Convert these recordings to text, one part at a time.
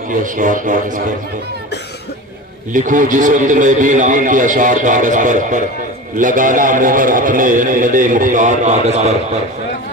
کی اشعار کاغذ پر لکھوں جس وقت میں بھی نام کی اشعار کاغذ پر لگانا مہر اپنے ندے مختار کاغذ پر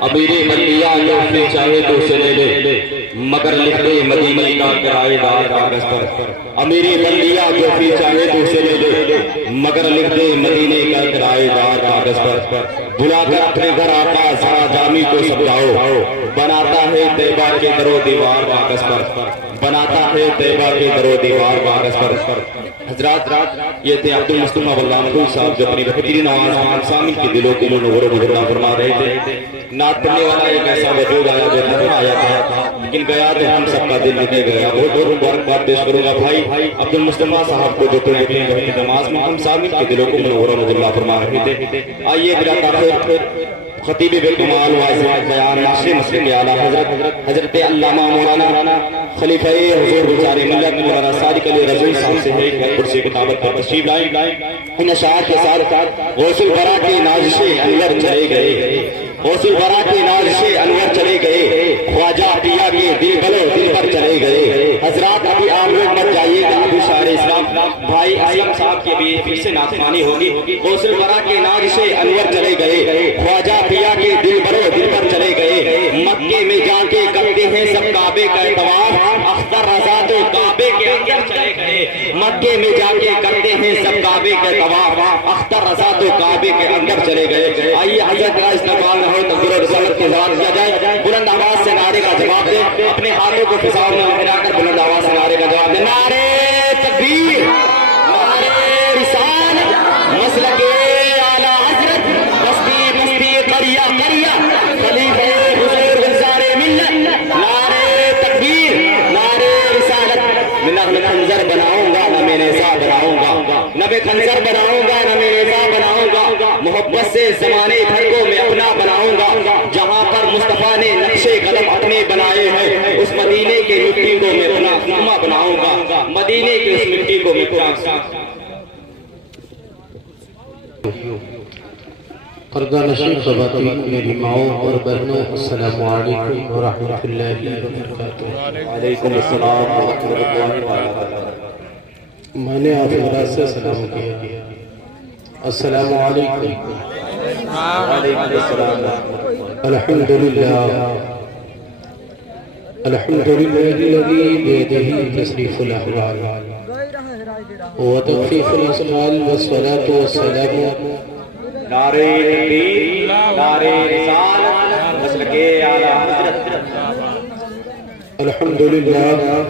امیر مدیہ جو اپنے چاہے تو اسے لے لے مگر لکھ دے مدینے کا کرائے دار کاغذ پر امیر مدیہ جو اپنے چاہے تو اسے لے لے مگر لکھ دے مدینے کا کرائے دار کاغذ پر بلا کر اپنے گھر آقا ذرا جامی کو سمجھاؤ بناتا ہے طیبہ کے در و دیوار کاغذ پر بناتا ہے طیبہ کے در و دیوار کاغذ پر حضرات یہ تھے عبد المصطفیٰ غلام خول صاحب جو اپنی بہترین آواز سامعین کے دلوں کو نور و بلندہ فرما رہے تھے نعت پڑھنے والا ایک ایسا وجود آیا جو نظر آیا تھا لیکن گیا تو ہم سب کا دل نکل گیا بہت بہت مبارکباد پیش کروں گا بھائی عبد المصطفیٰ صاحب کو جو اپنی نماز میں ہم سامعین کے دلوں کو نور و بلندہ فرما رہے تھے آئیے بلا تاخیر خطیب بے کمال واضح بیان ناصر مسلم اعلیٰ حضرت علامہ مولانا خلیفہ حضور گزار ملت مولانا صادق علی رضوی صاحب سے ایک کرسی کتابت پر تشریف لائیں ان اشعار کے ساتھ غوث الورا کے نازش انور چلے گئے غوث الورا کے نازش انور چلے گئے خواجہ پیا کے دل بلو دل پر چلے گئے حضرات ابھی آپ لوگ مت جائیے گا ابھی شاعر اسلام بھائی اسلم صاحب کے بھی پھر سے نعتخوانی ہوگی غوث الورا کے نازش انور چلے گئے خواجہ پیا کے دل بلو دل پر چلے گئے مکے میں جا کے کرتے ہیں سب کعبے کا طواف اختر رضا تو کعبے کے اندر چلے گئے مکے میں جا کے کرتے ہیں سب کعبے کے طواف اختر رضا تو کعبے کے اندر چلے گئے آئیے حضرت کا استقبال نہ ہو تکبیر و رسالت کے ذات کیا جائے بلند آواز سے نعرے کا جواب دے اپنے ہاتھوں کو فضاؤں میں ملا کر بلند آواز سے نعرے کا جواب دے نعرے تکبیر نعرے رسالت مسلک اعلیٰ حضرت بستی بستی قریہ قریہ خلیفہ حضور گزار ملت نعرے تکبیر نعرے رسالت میں خنجر بناؤں گا نہ میں نیزہ بناؤں گا نہ میں خنجر بناؤں گا نہ میں نیزہ بناؤں گا محبت سے زمانے بھر کو میں اپنا بناؤں گا جہاں پر مصطفیٰ نے نقشے قدم اپنے بنائے ہیں اس مدینے کے مٹی کو میں اپنا خیمہ بناؤں گا مدینے کے اس مٹی کو میں اپنا پردہ نشین خواتین میری ماؤں اور بہنوں السلام علیکم ورحمۃ اللہ وبرکاتہ علیکم السلام ورحمۃ اللہ وبرکاتہ میں نے آپ حضرات سے سلام کیا السلام علیکم وعلیکم السلام الحمدللہ الحمدللہ الذی بیدہ تصریف الاحوال وتخفیف الاسقال والصلاة والسلام نعرے تکبیر نعرے رسالت مسلک اعلیٰ حضرت الحمدللہ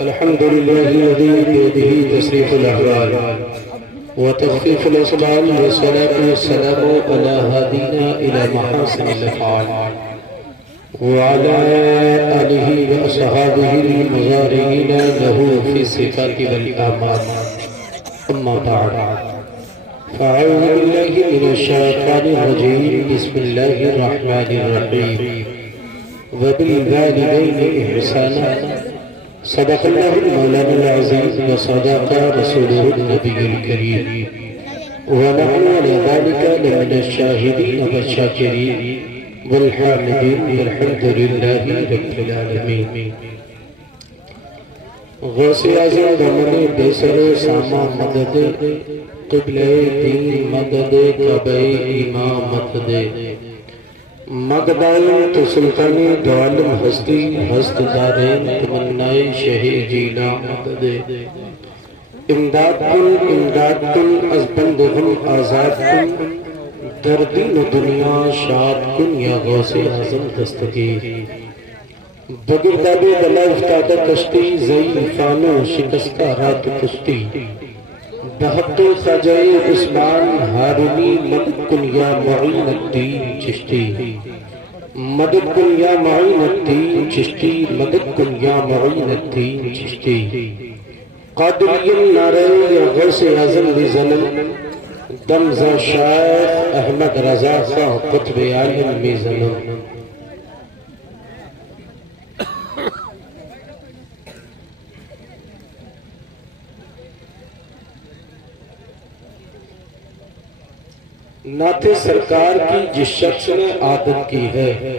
الحمدللہ الذی بیدہ تصریف الاحوال وتخفیف الاسقال والصلاة والسلام علی ہادینا الی محاسن الافعال وعلى آله وأصحابه المغارين له في الصفات والآمال أما بعد فأعوذ بالله من الشيطان الرجيم بسم الله الرحمن الرحيم وبالوالدين إحسانا صدق الله المولانا العظيم وصدق رسوله النبي الكريم ونحن على ذلك لمن الشاهدين والشاكرين والحامدین والحمد للہ رب العالمین غوث اعظم دمن بے سر و ساما مدد قبلہ دین مدد کعبہ امامت دے مقدال تو سلطانی دعالم ہستی ہست دارین تمنائے شہ جیلا مدد امداد کن از بندغم آزاد کن در دین و دنیا شاد کن یا غوث اعظم دستگیر بگرداب بلا افتادہ کشتی ضعیفان و شکستہ رات کشتی بہت خواجہ عثمان ہارونی مدد کن یا معین الدین چشتی مدد کن یا معین الدین چشتی مدد کن یا معین الدین چشتی قادری نعرہ یا غوث اعظم دی ظلم دمزہ شیخ احمد رضا خواہ قطب عالم میں ظلم نعت سرکار کی جس شخص نے عادت کی ہے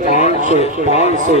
500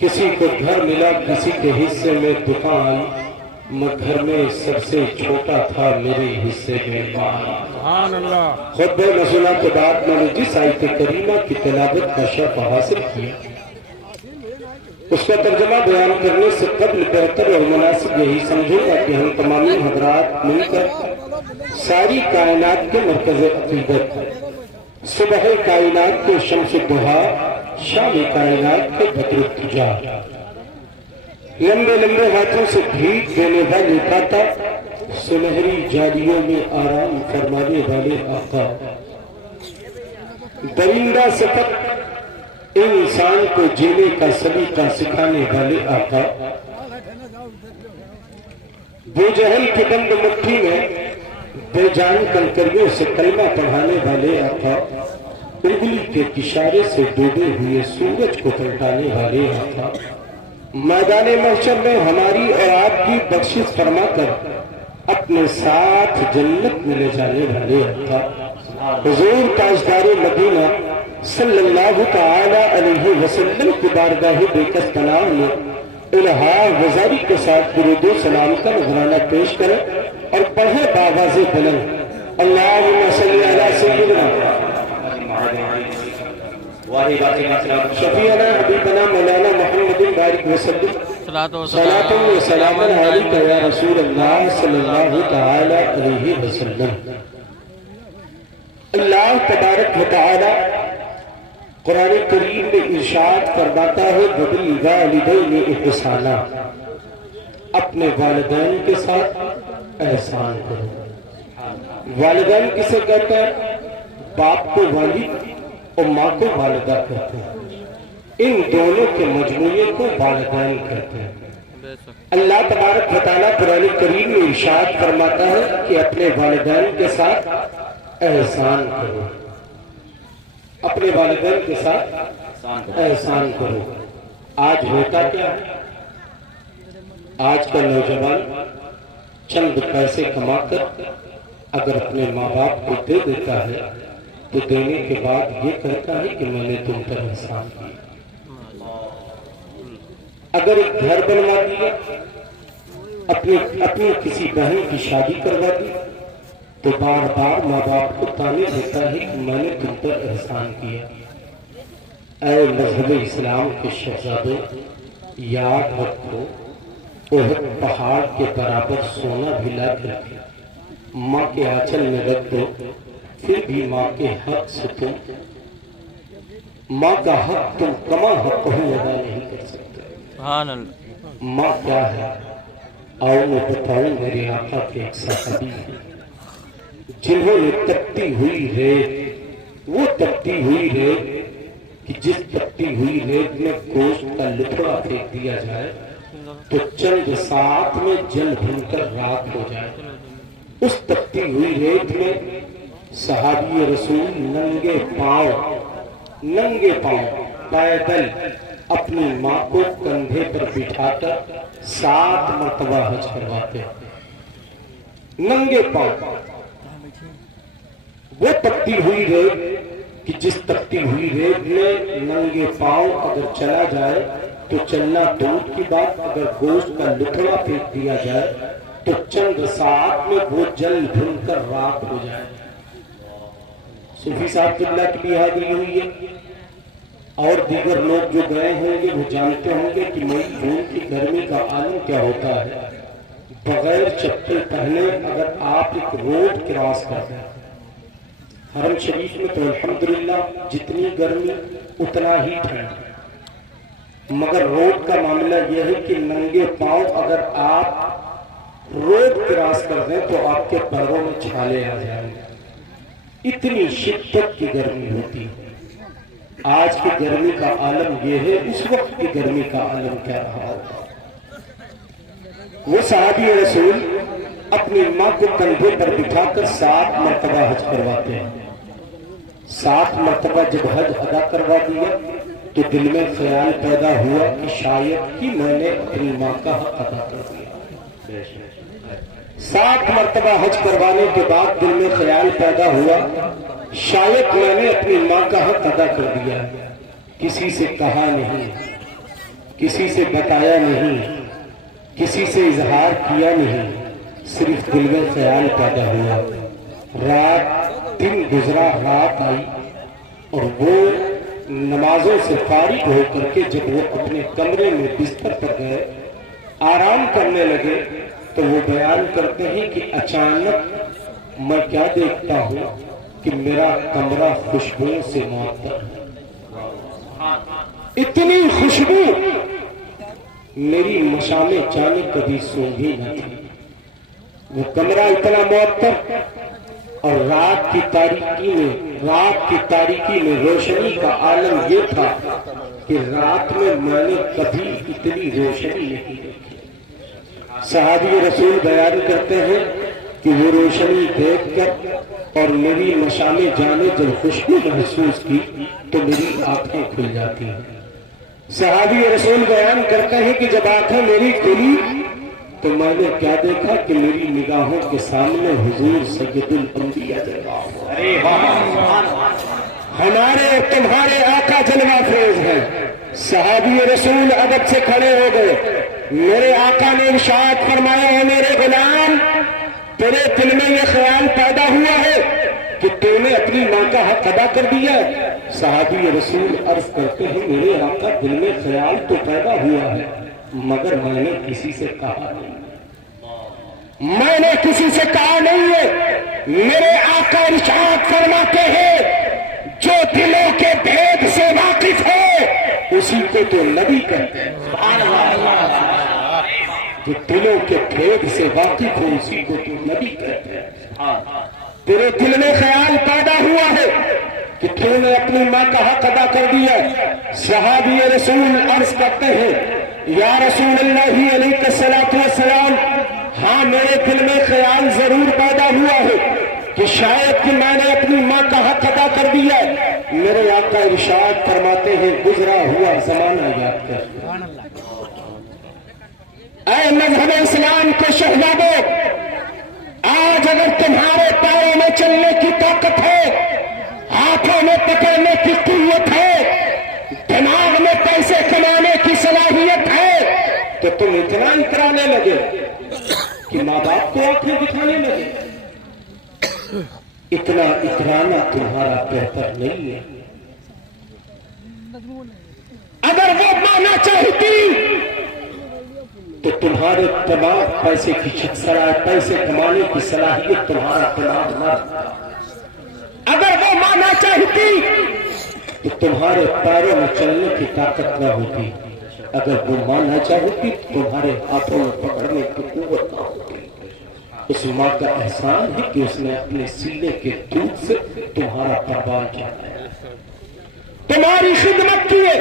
کسی کو گھر ملا کسی کے حصے میں دکان، میں گھر میں سب سے چھوٹا تھا میرے حصے میں مال۔ سبحان اللہ۔ خطبہ نزولہ کے بعد میں نے جس آیت کریمہ کی تلاوت کا شرف حاصل کیا، اس کا ترجمہ بیان کرنے سے قبل بہتر اور مناسب یہی سمجھوں گا کہ ہم تمامی حضرات مل کر ساری کائنات کے مرکز عقیدت، صبح کائنات کے شمس الضحیٰ، شام کائنات کے بدر الدجا، لمبے لمبے ہاتھوں سے بھیک دینے والے داتا، سنہری جالیوں میں آرام فرمانے والے آقا، درندہ سفر انسان کو جینے کا سلیقہ سکھانے والے آقا، بو جہل کے بند مٹھی میں بے جان کنکریوں سے کلمہ پڑھانے والے آقا، انگلی کے اشارے سے ڈوبے ہوئے سورج کو پلٹانے والے آقا، میدان محشر میں ہماری اور آپ کی بخشش فرما کر اپنے ساتھ جنت میں لے جانے والے آقا، حضور تاجدار مدینہ صلی اللہ تعالی علیہ وسلم کی بارگاہ بیکس پناہ میں الہا وزاری کے ساتھ درود و سلام کا نذرانہ پیش کریں اور پڑھیں بآواز بلند، اللہم صلی علی سیدنا شفیعنا حبیبنا مولانا محمد بارک وسلم صلاۃ و سلام علیک یا رسول اللہ صلی اللہ تعالی علیہ وسلم۔ اللہ تبارک و تعالی قرآن کریم میں ارشاد فرماتا ہے وَبِالْوَالِدَيْنِ إِحْسَانًا، اپنے والدین کے ساتھ احسان کرو۔ والدین کسے کہتے ہیں؟ باپ کو والد اور ماں کو والدہ کہتے ہیں، ان دونوں کے مجموعے کو والدین کہتے ہیں۔ اللہ تبارک و تعالیٰ قرآن کریم میں ارشاد فرماتا ہے کہ اپنے والدین کے ساتھ احسان کرو، اپنے والدین کے ساتھ احسان کرو۔ آج ہوتا کیا ہے؟ آج کا نوجوان چند پیسے کما کر اگر اپنے ماں باپ کو دے دیتا ہے تو دینے کے بعد یہ کہتا ہے کہ میں نے تم پر احسان کیا۔ اگر ایک گھر بنوا دیا، اپنی کسی بہن کی شادی کروا دی تو بار بار ماں باپ کو تانے دیتا ہے کہ میں نے تم پر احسان کیا۔ اے مذہب اسلام کے شہزادوں، یاد رکھو احد پہاڑ کے برابر سونا بھی لا کر ماں کے آنچل میں رکھ دو، پھر بھی ماں کے حق سے تم ماں کا حق تم کما حق ہو ادا نہیں کر سکتے۔ ماں کیا ہے؟ آؤ میں بتاؤں میرے آقا کے ایک صحابی ہیں جنہوں نے تپتی ہوئی ریت، وہ تپتی ہوئی ریت کہ جس تپتی ہوئی ریت میں گوشت کا لتڑا پھینک دیا جائے تو چند ساتھ میں جل بھن کر راکھ ہو جائے، اس تپتی ہوئی ریت میں صحابی رسول ننگے پاؤں پیدل اپنی ماں کو کندھے پر بٹھا کر 7 مرتبہ حج کرواتے ہیں، ننگے پاؤں۔ وہ تپتی ہوئی ریت کہ جس تپتی ہوئی ریت میں ننگے پاؤں اگر چلا جائے تو چلنا دور کی بات، اگر گوشت کا لتڑا پھینک دیا جائے تو چند ساعت میں وہ جل بھن کر راکھ ہو جائے۔ صوفی صاحب قبلہ کی بھی حاضری ہوئی ہے اور دیگر لوگ جو گئے ہوں گے وہ جانتے ہوں گے کہ مئی جون کی گرمی کا عالم کیا ہوتا ہے۔ بغیر چپل پہنے اگر آپ ایک روڈ کراس کرتے ہیں، حرم شریف میں تو الحمدللہ جتنی گرمی اتنا ہی ٹھنڈ، مگر روڈ کا معاملہ یہ ہے کہ ننگے پاؤں اگر آپ روڈ کراس کر دیں تو آپ کے پیروں میں چھالے آ جائیں گے، اتنی شدت کی گرمی ہوتی ہے۔ آج کی گرمی کا عالم یہ ہے، اس وقت کی گرمی کا عالم کیا رہا ہوگا۔ وہ صحابی رسول اپنی ماں کو کندھے پر بٹھا کر 7 مرتبہ حج کرواتے ہیں۔ 7 مرتبہ جب حج ادا کروا دیا تو دل میں خیال پیدا ہوا کہ شاید کہ میں نے اپنی ماں کا حق ادا کر دیا۔ 7 مرتبہ حج کروانے کے بعد دل میں خیال پیدا ہوا شاید میں نے اپنی ماں کا حق ادا کر دیا، کسی سے کہا نہیں، کسی سے بتایا نہیں، کسی سے اظہار کیا نہیں، صرف دل میں خیال پیدا ہوا۔ رات دن گزرا، رات آئی اور وہ نمازوں سے فارغ ہو کر کے جب وہ اپنے کمرے میں بستر پر گئے، آرام کرنے لگے، تو وہ بیان کرتے ہیں کہ اچانک میں کیا دیکھتا ہوں کہ میرا کمرہ خوشبوؤں سے معطر ہے۔ اتنی خوشبو میری مشام جانے کبھی سونگھی نہ تھی۔ وہ کمرہ اتنا معطر، اور رات کی تاریکی میں روشنی کا عالم یہ تھا کہ رات میں میں نے کبھی اتنی روشنی نہیں دیکھی۔ صحابی رسول بیان کرتے ہیں کہ وہ روشنی دیکھ کر اور میری مشام جانے جب خوشبو محسوس کی تو میری آنکھیں کھل جاتی ہیں۔ صحابی رسول بیان کرتے ہیں کہ جب آنکھیں میری کھلی تو میں نے کیا دیکھا کہ میری نگاہوں کے سامنے حضور سید الانبیاء جلوہ ہمارے اور تمہارے آقا جلوہ فروز ہیں۔ صحابی رسول ادب سے کھڑے ہو گئے۔ میرے آقا نے ارشاد فرمایا، اے میرے غلام، تیرے دل میں یہ خیال پیدا ہوا ہے کہ تو نے اپنی ماں کا حق ادا کر دیا ہے؟ صحابی رسول عرض کرتے ہیں، میرے آقا دل میں خیال تو پیدا ہوا ہے مگر میں نے کسی سے کہا نہیں، میں نے کسی سے کہا نہیں ہے۔ میرے آقا ارشاد فرماتے ہیں، جو دلوں کے بھید سے واقف ہے اسی کو تو نبی کہتے ہیں۔ جو دلوں کے بھید سے واقف ہو اسی کو تو نبی کہتے ہیں۔ تیرے دل میں خیال پیدا ہوا ہے کہ تو نے اپنی ماں کا حق ادا کر دیا۔ صحابی رسول عرض کرتے ہیں، یا رسول اللہ علیہ الصلوۃ والسلام، ہاں میرے دل میں خیال ضرور پیدا ہوا ہے کہ شاید کہ میں نے اپنی ماں کا حق ادا کر دیا ہے۔ میرے آقا ارشاد فرماتے ہیں، گزرا ہوا زمانہ یاد کر۔ اے مذہب اسلام کے شہزادوں، آج اگر تمہارے پیروں میں چلنے کی طاقت ہے، ہاتھوں میں پکڑنے کی قوت ہے، دماغ میں پیسے کمانے کی صلاحیت ہے، تو تم اتنا اترانے لگے کہ ماں باپ کو آنکھیں دکھانے لگے۔ اتنا اترانا تمہارا بہتر نہیں ہے۔ اگر وہ مانا چاہتی تو تمہارے دماغ پیسے کمانے کی صلاحیت تمہارا دماغ نہ رکھتا۔ اگر وہ مانا چاہتی تو تمہارے پیروں میں چلنے کی طاقت نہ ہوتی۔ اگر وہ مانا چاہتی تو تمہارے ہاتھوں میں پکڑنے کی قوت نہ ہوتی۔ اس ماں کا احسان ہے کہ اس نے اپنے سینے کے دودھ سے تمہارا پروان چڑھایا، تمہاری خدمت کی ہے۔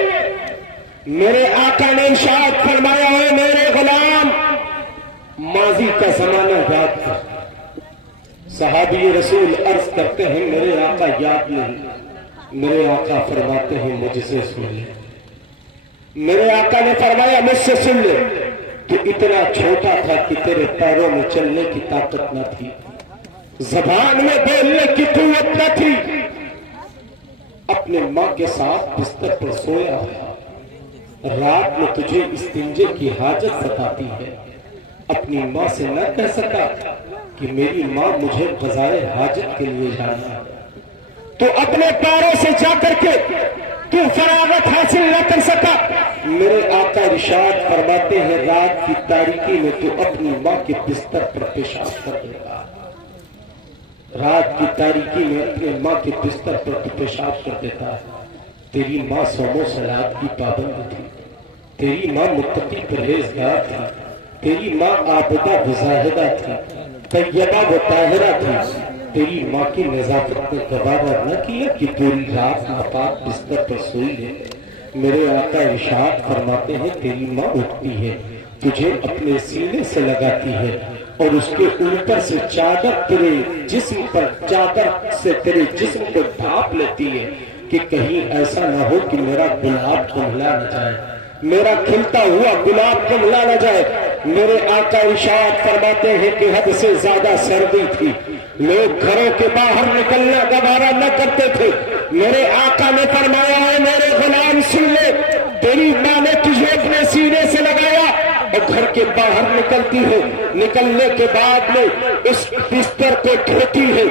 میرے آقا نے ارشاد فرمایا ہے، میرے غلام، ماضی کا زمانہ یاد کر۔ صحابی رسول عرض کرتے ہیں، میرے آقا یاد نہیں۔ میرے آقا فرماتے ہیں، مجھ سے سن لے۔ میرے آقا نے فرمایا، مجھ سے سن لے، تو اتنا چھوٹا تھا کہ تیرے پیروں میں چلنے کی طاقت نہ تھی، زبان میں بولنے کی قوت نہ تھی، اپنے ماں کے ساتھ بستر پر سویا ہے، رات میں تجھے استنجے کی حاجت ستاتی ہے، اپنی ماں سے نہ کہہ سکا کہ میری ماں مجھے غذائے حاجت کے لیے جانا ہے، تو اپنے پیروں سے جا کر کے تو فراغت حاصل نہ کر سکا۔ میرے آقا ارشاد فرماتے ہیں، رات کی تاریکی میں تو اپنی ماں کے بستر پر پیشاب کر دیتا، رات کی تاریکی میں اپنے ماں کے بستر پر تو پیشاب کر دیتا ہے۔ تیری ماں صوم و صلات کی پابند تھی، تیری ماں متقی پرہیزگار تھی، تیری ماں عابدہ و زاہدہ تھی، طیبہ و طاہرہ تھی۔ تیری ماں کی نظافت نے گوارا نہ کیا کہ پوری رات ناپاک بستر پر سوئی ہے۔ میرے آقا ارشاد فرماتے ہیں، تیری ماں اٹھتی ہے، تجھے اپنے سینے سے لگاتی ہے اور اس کے اوپر سے چادر تیرے جسم کو ڈھانپ لیتی ہے کہ کہیں ایسا نہ ہو کہ میرا گلاب کملا نہ جائے، میرا کھلتا ہوا گلاب کملا نہ جائے۔ میرے آقا ارشاد فرماتے ہیں کہ حد سے زیادہ سردی تھی، لوگ گھروں کے باہر نکلنا گوارا نہ کرتے تھے۔ میرے آقا نے فرمایا ہے، میرے غلام سن لے، تیری ماں نے تجھے اپنے سینے سے لگایا اور گھر کے باہر نکلتی ہے، نکلنے کے بعد میں اس بستر کو دھوتی ہے،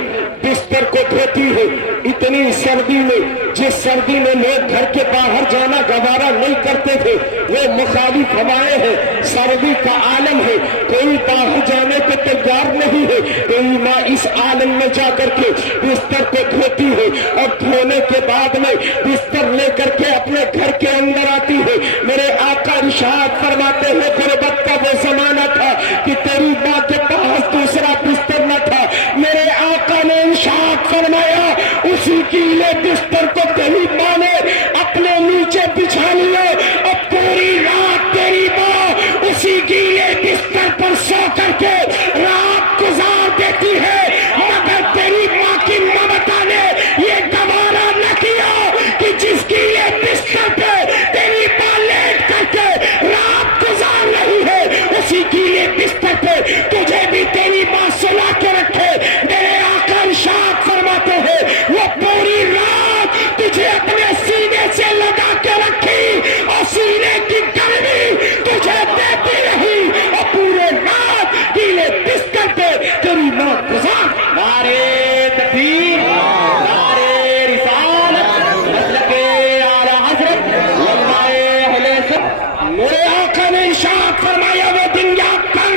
بستر کو دھوتی ہے اتنی سردی میں، جس سردی میں لوگ گھر کے باہر جانا گوارا نہیں کرتے تھے، وہ مخالف ہوائیں ہیں، سردی کا عالم ہے، کوئی باہر جانے کو تیار نہیں ہے، تیری ماں اس عالم میں جا کر کے بستر کو دھوتی ہے اور دھونے کے بعد میں بستر لے کر کے اپنے گھر کے اندر آتی ہے۔ میرے آقا ارشاد فرماتے ہیں غربت کا وہ زمانہ تھا کہ تیری ماں کے پاس دوسرا بستر نہ تھا، میرے آقا نے ارشاد فرمایا اسی گیلے بستر کو تیری ماں نے اپنے نیچے بچھا لیا اور پوری رات تیری ماں اسی گیلے بستر پر سو کر کے رات گزار دیتی ہے، مگر تیری ماں کی ممتا نے یہ گوارا نہ کیا کہ جس گیلے بستر پہ تیری ماں لیٹ کر کے رات گزار رہی ہے اسی گیلے بستر پہ تجھے بھی تیری ماں سلا کے رکھے۔ میرے آقا ارشاد فرماتے ہیں وہ پوری رات تجھے اپنے سینے سے لگا کے رکھی اور سینے کی گرمی تجھے دیتی رہی اور پورے رات گیلے بستر پہ تیری ماں گزار۔ نعرے تکبیر، نعرے رسالت، مسلک اعلی حضرت علماء اہل سنت۔ میرے آقا نے ارشاد فرمایا وہ دن یاد کر،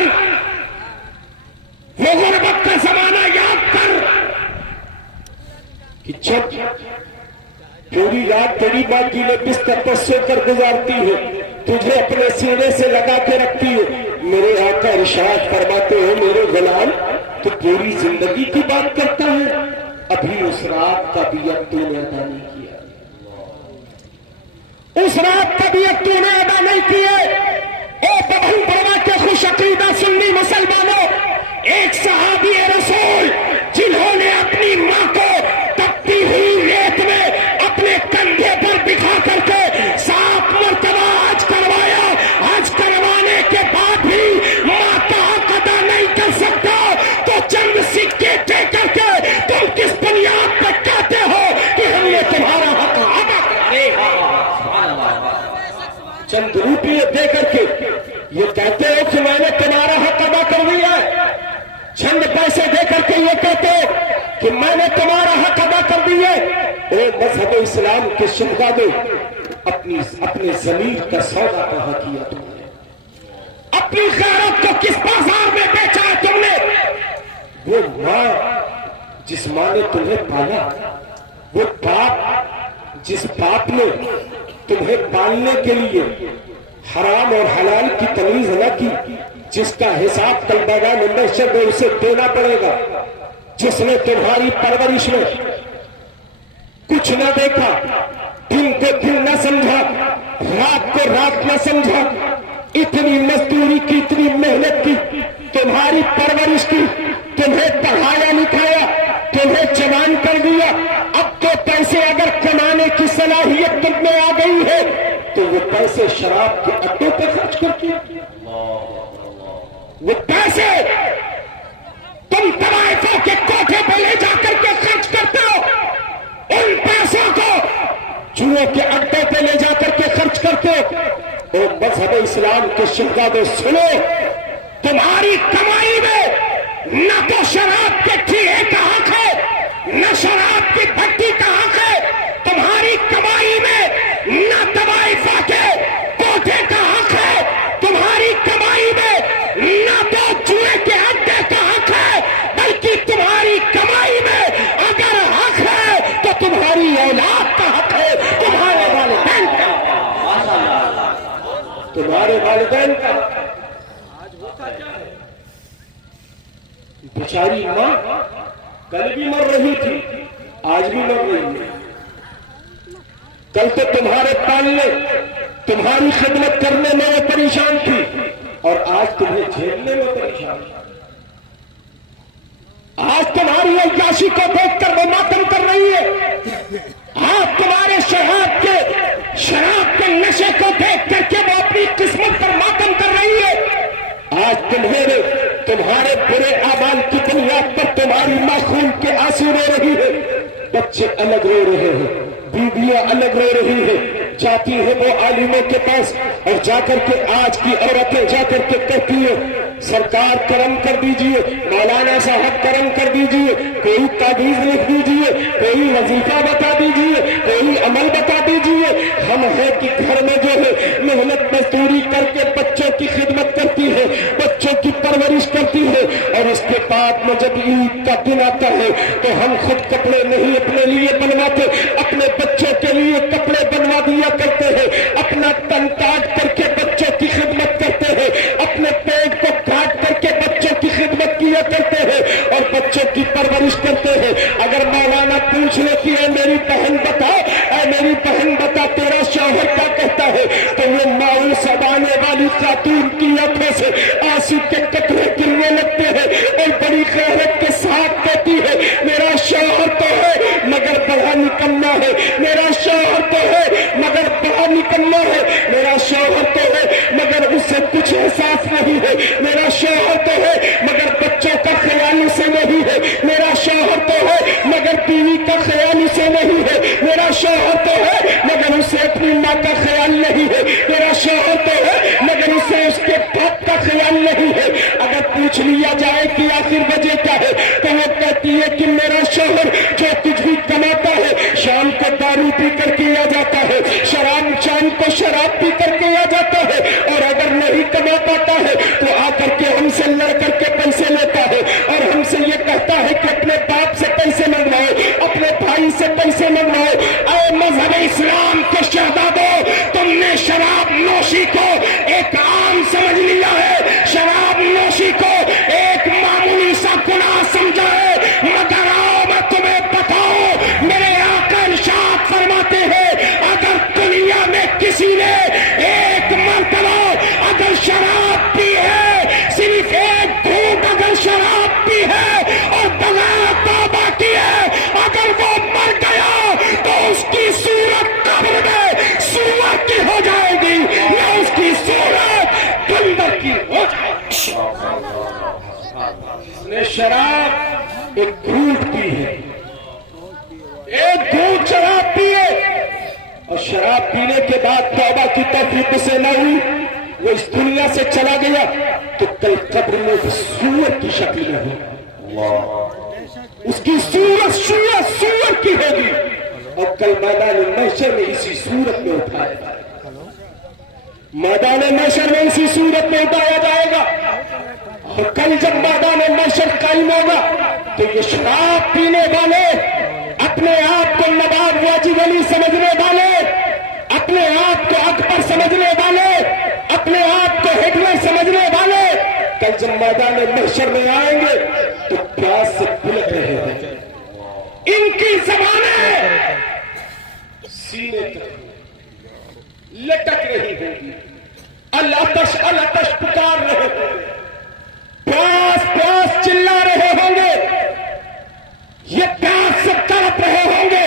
وہ غربت کا زمانہ یاد کر کہ جب پوری رات تیری ماں گیلے بستر پر سو کر گزارتی ہے، تجھے اپنے سینے سے لگا کے رکھتی ہے۔ میرے آقا ارشاد فرماتے ہیں میرے غلام تو پوری زندگی کی بات کرتا ہے، ابھی اس رات کا بھی اب تو نے ادا نہیں کیا، اس رات کا بھی اب تو نے ادا نہیں کیا۔ اے بہن پروا کے خوش عقیدہ سنی مسلمانوں، ایک صحابی رسول جنہوں نے اپنی ماں کو تپتی ہوئی ریت میں اپنے کندھے پر بٹھا کر کے 7 مرتبہ حج کروایا، حج کروانے کے بعد بھی ماں کا حق ادا نہیں کر سکتا، تو چند سکے دے کر کے تم کس بنیاد پر کہتے ہو کہ ہم نے تمہارا حق ادا کیا؟ چند روپیے دے کر کے یہ کہتے ہو کہ میں نے تمہارا حق ادا کر دیا ہے، چند پیسے دے کر کے یہ کہتے ہو کہ میں نے تمہارا حق ادا کر دیا ہے۔ اے مذہب اسلام کے شہزادے، اپنے ضمیر کا سودا کہاں کیا تم نے؟ اپنی غیرت کو کس بازار میں بیچا ہے تم نے؟ وہ ماں جس ماں نے تمہیں پالا، وہ باپ جس باپ نے تمہیں پالنے کے لیے حرام اور حلال کی تمیز نہ کی، جس کا حساب کل میدان محشر میں اسے دینا پڑے گا، جس نے تمہاری پرورش میں کچھ نہ دیکھا، دن کو دن نہ سمجھا، رات کو رات نہ سمجھا، اتنی مزدوری کی، اتنی محنت کی، تمہاری پرورش کی، تمہیں پڑھایا لکھایا، تمہیں جوان کر دیا، اب تو پیسے اگر کمانے کی صلاحیت تم میں آ گئی ہے تو وہ پیسے شراب کے اڈوں پہ خرچ کرتی، وہ پیسے تم طوائفوں کے کوٹھے پہ لے جا کر کے خرچ کرتے ہو، ان پیسوں کو جوئے کے اڈے پہ لے جا کر کے خرچ کرتے ہو۔ اور مذہب اسلام کے شہزادے سنو، تمہاری کمائی میں نہ تو شراب کے ٹھیے کا حق ہے، نہ شراب کی بھٹی کا حق ہے، تمہاری کمائی میں نہ طوائفہ کے کوٹھے کا حق ہے، تمہاری کمائی میں نہ تو جوئے کے اڈے کا حق ہے، بلکہ تمہاری کمائی میں اگر حق ہے تو تمہاری اولاد کا حق ہے، تمہارے والدین کا، تمہارے والدین کا۔ بیچاری ماں کل بھی مر رہی تھی، آج بھی مر رہی ہے، کل تو تمہارے پالنے، تمہاری خدمت کرنے میں وہ پریشان تھی اور آج تمہیں جھیلنے میں پریشان ہے، آج تمہاری عیاشی کو دیکھ کر وہ ماتم کر رہی ہے، آج تمہارے شراب کے نشے کو دیکھ کر کے وہ اپنی قسمت پر ماتم کر رہی ہے، آج تمہارے برے اعمال کی بنیاد پر تمہاری ماں خون کے آنسو رو رہی ہے، بچے الگ رو رہے ہیں، بیویاں الگ رو رہی ہیں، جاتی ہے وہ عالموں کے پاس اور جا کر کے آج کی عورتیں جا کر کے کہتی ہیں سرکار کرم کر دیجئے، مولانا صاحب کرم کر دیجئے، کوئی تعویذ لکھ دیجئے، کوئی وظیفہ بتا دیجئے، کوئی عمل بتا دیجئے۔ ہم ہے کہ گھر میں جو ہے محنت مزدوری کر کے بچوں کی خدمت کرتی ہے، بچوں کی پرورش کرتی ہے، اور اس کے بعد میں جب عید کا دن آتا ہے تو ہم خود کپڑے نہیں اپنے لیے بنواتے، اپنے بچوں کے لیے کپڑے بنوا دیا کرتے ہیں، اپنا تن کاٹ کر کے بچوں کی خدمت کرتے ہیں، اپنے پیٹ کو کاٹ کر کے بچوں کی خدمت کیا کرتے ہیں اور بچوں کی پرورش کرتے ہیں۔ اگر مولانا پوچھ لیتی ہے میری بہن بتا، اے میری بہن بتا تیرا شوہر کیا کہتا ہے، تو وہ ماؤس ابانے والی خاتون کی آنکھوں سے آنسو کے قطرے گرنے لگتے ہیں اور بڑی غیرت کے ساتھ کہتی ہے میرا شوہر تو ہے مگر بڑا نکما ہے، میرا شوہر تو ہے مگر بڑا نکما ہے، میرا شوہر تو ہے مگر اسے کچھ احساس نہیں ہے، میرا شوہر تو ہے مگر بچوں کا خیال اسے نہیں ہے، میرا شوہر تو ہے مگر بیوی کا خیال اسے نہیں ہے، میرا شوہر تو ہے مگر اسے اپنی ماں کا خیال نہیں ہے، میرا شوہر تو ہے مگر اسے اس کے باپ کا خیال نہیں ہے۔ اگر پوچھ لیا جائے کہ آخر وجہ کیا ہے تو وہ کہتی ہے کہ میرا شوہر جو کچھ بھی کماتا ہے شام کو دارو پی کر کے آ جاتا ہے، شام کو شراب پی کر کے آ جاتا ہے، اور اگر نہیں کما پاتا ہے تو آ کر کے ہم سے لڑ کر کے پیسے لیتا ہے اور ہم سے یہ کہتا ہے کہ اپنے باپ سے پیسے منگواؤ، اپنے بھائی سے پیسے منگواؤ۔ اے مذہب اسلام کے شہزادوں، تم نے شراب نوشی کو ایک عام سمجھ لیا ہے، شراب نوشی کو ایک معمولی سا گناہ سمجھا ہے، مگر آؤ میں تمہیں بتاؤں، میرے آقا ارشاد فرماتے ہیں اگر دنیا میں کسی نے ایک مرتبہ اگر شراب پی ہے، صرف ایک گھونٹ اگر شراب پی ہے اور بغیر توبہ کیے اگر وہ مر گیا تو اس کی صورت قبر میں سور کی ہو جائے گی یا اس کی صورت بندر کی ہو جائے گی۔ اس نے شراب ایک گھونٹ پی ہے، ایک گھونٹ شراب پیے اور شراب پینے کے بعد توبہ کی توفیق سے نہ ہوئی، وہ اس دنیا سے چلا گیا تو کل قبر میں سور کی شکل میں ہوگا، اس کی صورت سور کی ہوگی اور کل میدان محشر میں اسی صورت میں اٹھایا جائے گا، میدان محشر میں اسی صورت میں اٹھایا جائے گا۔ اور کل جب میدان محشر قائم ہوگا تو یہ شراب پینے والے، اپنے آپ کو نواب واجب علی سمجھنے والے، اپنے آپ کو اکبر سمجھنے والے، اپنے آپ کو ہٹلر سمجھنے والے، کل جب میدان محشر میں آئیں گے تو پیاس سے بلک رہے ہیں، ان کی زبانیں سینے تک لٹک رہی ہوگی، العطش العطش پکار رہے ہوں گے، پیاس پیاس چلا رہے ہوں گے، یہ پیاس سے تڑپ رہے ہوں گے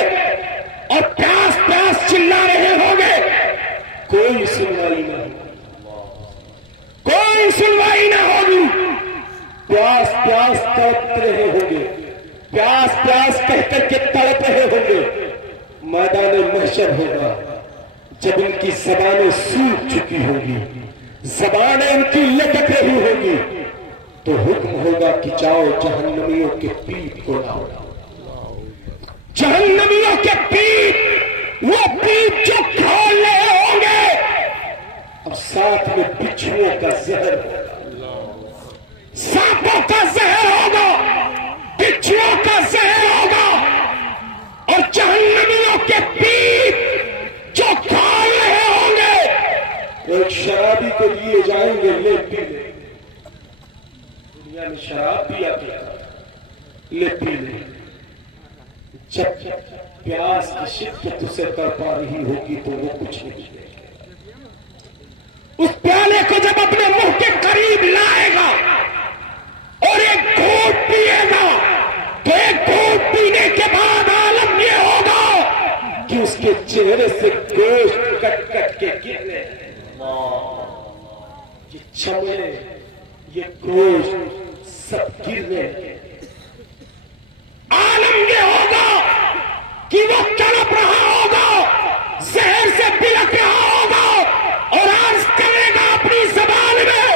اور پیاس پیاس چلا رہے ہوں گے، کوئی سنوائی نہ ہوگی، کوئی سنوائی نہ ہوگی، پیاس پیاس تڑپ رہے ہوں گے، پیاس پیاس کہہ کر کے تڑپ رہے ہوں گے۔ میدان محشر ہوگا جب ان کی زبانیں سوکھ چکی ہوگی، زبانیں ان کی لٹک رہی ہوگی، تو حکم ہوگا کہ جاؤ جہنمیوں کے پیٹ کو لاؤ، جہنمیوں کے پیٹ، وہ پیٹ جو کھول رہے ہوں گے اور ساتھ میں بچھوؤں کا زہر ہوگا، سانپوں کا زہر ہوگا، بچھوؤں کا زہر ہوگا، اور جہنمیوں کے پیٹ جو کھول رہے ہوں گے، ایک شرابی کو لیے جائیں گے، لے پی لے، دنیا میں شراب پیا گیا، لے پی لے، جب پیاس کی شدت اسے کر پا رہی ہوگی تو وہ کچھ نہیں دے گا، اس پیالے کو جب اپنے منہ کے قریب لائے گا اور ایک گھونٹ پیے گا تو ایک گھونٹ پینے کے بعد عالم یہ ہوگا کہ اس کے چہرے سے گوشت کٹ کٹ کے گرنے، یہ چمڑے یہ گوشت سب گرنے، عالم یہ ہوگا کہ وہ تڑپ رہا ہوگا، زہر سے بلک رہا ہوگا اور عرض کرے گا اپنی زبان میں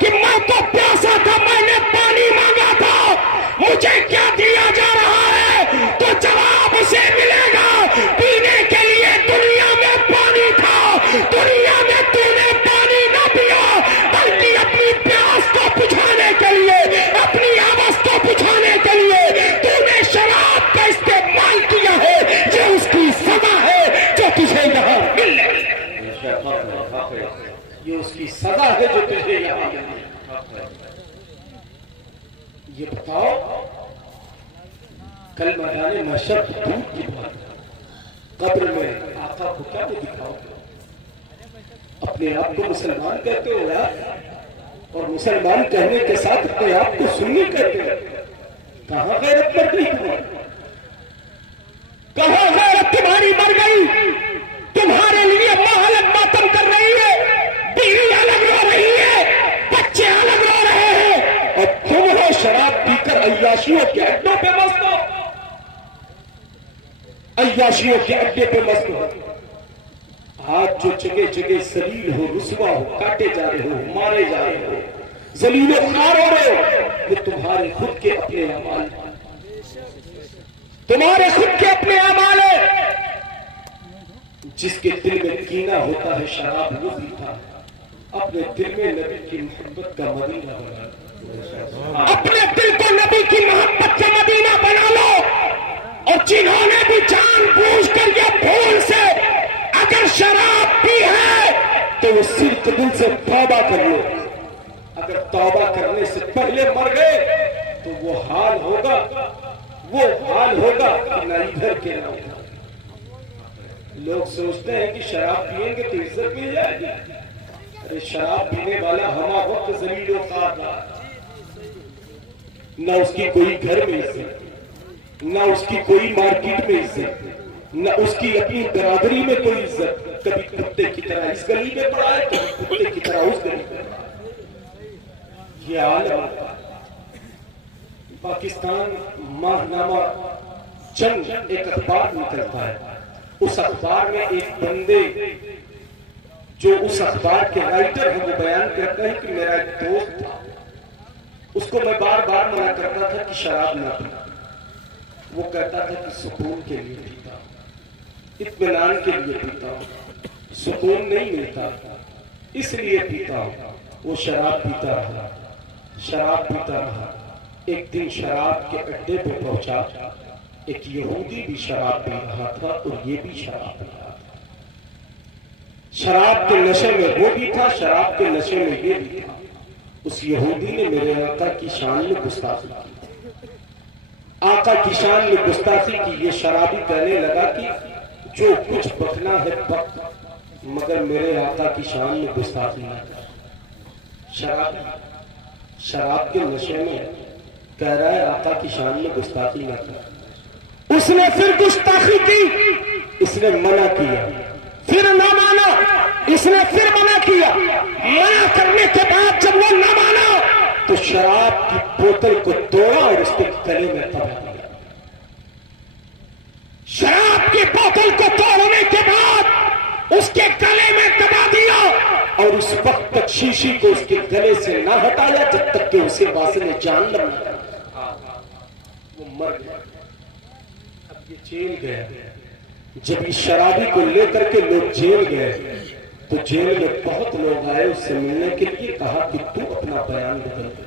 کہ میں تو پیاسا تھا، میں نے پانی مانگا تھا، مجھے کیا دیا جا رہا ہے؟ تو جواب اسے ملے گا پینے کے لیے دنیا میں پانی تھا، دنیا میں تو نے پانی نہ پیا بلکہ اپنی پیاس کو بجھانے کے لیے، اپنی آواز کو بجھانے کے لیے تو نے شراب کا استعمال کیا ہے۔ یہ اس کی سزا ہے جو تجھے یہاں مل رہی ہے، یہ اس کی سزا ہے جو تجھے یہاں مل رہی ہے۔ یہ بتاؤ کل میدان محشر دودھ کی بات، قبر میں آقا کو کیا نہیں دکھاؤ گے؟ اپنے آپ کو مسلمان کہتے ہو یار، اور مسلمان کہنے کے ساتھ اپنے آپ کو سنی کہتے ہو، کہاں غیرت مر گئی تمہاری؟ کہاں غیرت تمہاری مر گئی؟ تمہارے لیے ماں الگ ماتم کر رہی ہے، بیوی الگ رو رہی ہے، بچے الگ رو رہے ہیں، اور تم ہو شراب پی کر عیاشیوں کے اڈوں پہ مست ہو، عیاشیوں کے اڈے پہ مست ہو۔ آج جو جگہ جگہ ذلیل ہو، رسوا ہو، کاٹے جا رہے ہو، مارے جا رہے ہو، ذلیل و خوار ہو رہے ہو، یہ تمہارے خود کے اپنے اعمال ہیں، تمہارے خود کے اپنے اعمال ہیں۔ جس کے دل میں کینہ ہوتا ہے شراب وہ پیتا ہے، اپنے دل میں نبی کی محبت کا مدینہ بنا لو، اپنے دل کو نبی کی محبت کا مدینہ بنا لو۔ اور جنہوں نے بھی جان بوجھ کر یا بھول سے اگر شراب پی ہے تو وہ صرف دل سے توبہ کر لو، اگر توبہ کرنے سے پہلے مر گئے تو وہ حال ہوگا کہ نہ ادھر کے نہ ادھر۔ لوگ سوچتے ہیں کہ شراب پیئیں گے تو عزت مل جائے گی، ارے شراب پینے والا ہما وقت ذلیل و خوار رہا، نہ اس کی کوئی گھر میں عزت، نہ اس کی کوئی مارکیٹ میں عزت، نہ اس کی اپنی برادری میں کوئی عزت، کبھی کتے کی طرح اس گلی میں پڑا ہے، کبھی کتے کی طرح اس گلی میں پڑا ہے۔ یہ عالم پاکستان ماہنامہ جنگ ایک اخبار نکلتا ہے، اس اخبار میں ایک بندے جو اس اخبار کے رائٹر ہیں وہ بیان کرتے ہیں کہ میرا ایک دوست تھا، اس کو میں بار بار منع کرتا تھا کہ شراب نہ پی، وہ کہتا تھا کہ سکون کے لیے پیتا ہوں، اطمینان کے لیے پیتا ہوں، سکون نہیں ملتا اس لیے پیتا ہوں۔ وہ شراب پیتا رہا، ایک دن شراب کے اڈے پہ پہنچا، ایک یہودی بھی شراب پی رہا تھا اور یہ بھی شراب پی رہا تھا، شراب کے نشے میں وہ بھی تھا، شراب کے نشے میں یہ بھی تھا۔ اس یہودی نے میرے آقا کی شان میں گستاخی کی، آقا کی شان میں گستاخی کی۔ یہ شرابی کہنے لگا کہ جو کچھ بکنا ہے بک، مگر میرے آقا کی شان میں گستاخی نہ کر۔ شراب کے نشے میں کہہ رہا ہے آقا کی شان میں گستاخی نہ کر۔ اس نے پھر گستاخی کی، اس نے منع کیا، پھر نہ مانا، اس نے پھر منع کیا، منع کرنے کے بعد جب وہ نہ مانا تو شراب کی بوتل کو توڑا اور اس کے گلے میں دبا دیا۔ شراب کی بوتل کو توڑنے کے بعد اس کے گلے میں دبا دیا اور اس وقت تک شیشی کو اس کے گلے سے نہ ہٹایا جب تک کہ اسے واصل جان نہ ملا۔ وہ مر گیا، اب یہ جیل گیا۔ جب اس شرابی کو لے کر کے لوگ جیل گئے تو جیل میں بہت لوگ آئے اس سے ملنے کے لیے، کہا کہ تو اپنا بیان بدل دے۔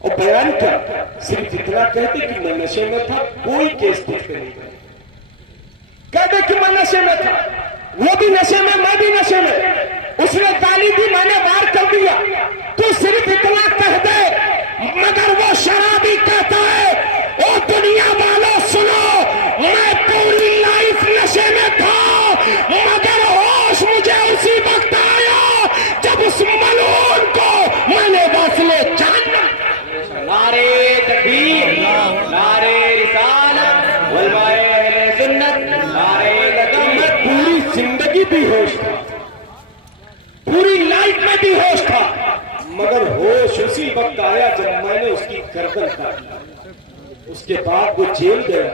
اور بیان کیا؟ صرف اتنا کہتے کہ میں نشے میں تھا، کوئی کیس پوچھ کے نہیں گئے، کہتے کہ میں نشے میں تھا، وہ بھی نشے میں، میں بھی نشے میں، اس نے گالی دی، میں نے وار کر دیا، تو صرف اتنا کہہ دے۔ مگر وہ شرابی کہتا ہے او دنیا والوں سنو، میں پوری لائف نشے میں تھا مگر ہوش مجھے اسی وقت آیا جب اس ملعون کو میں نے واصل جاننا۔ نعرے تکبیر، نعرے رسالت، علماء اہل سنت، نعرے لگامت۔ پوری زندگی بھی ہوش تھا، پوری لائف میں بھی ہوش تھا، مگر ہوش اسی وقت آیا جب میں نے اس کی گردن کاٹی۔ اس کے بعد وہ جیل گیا،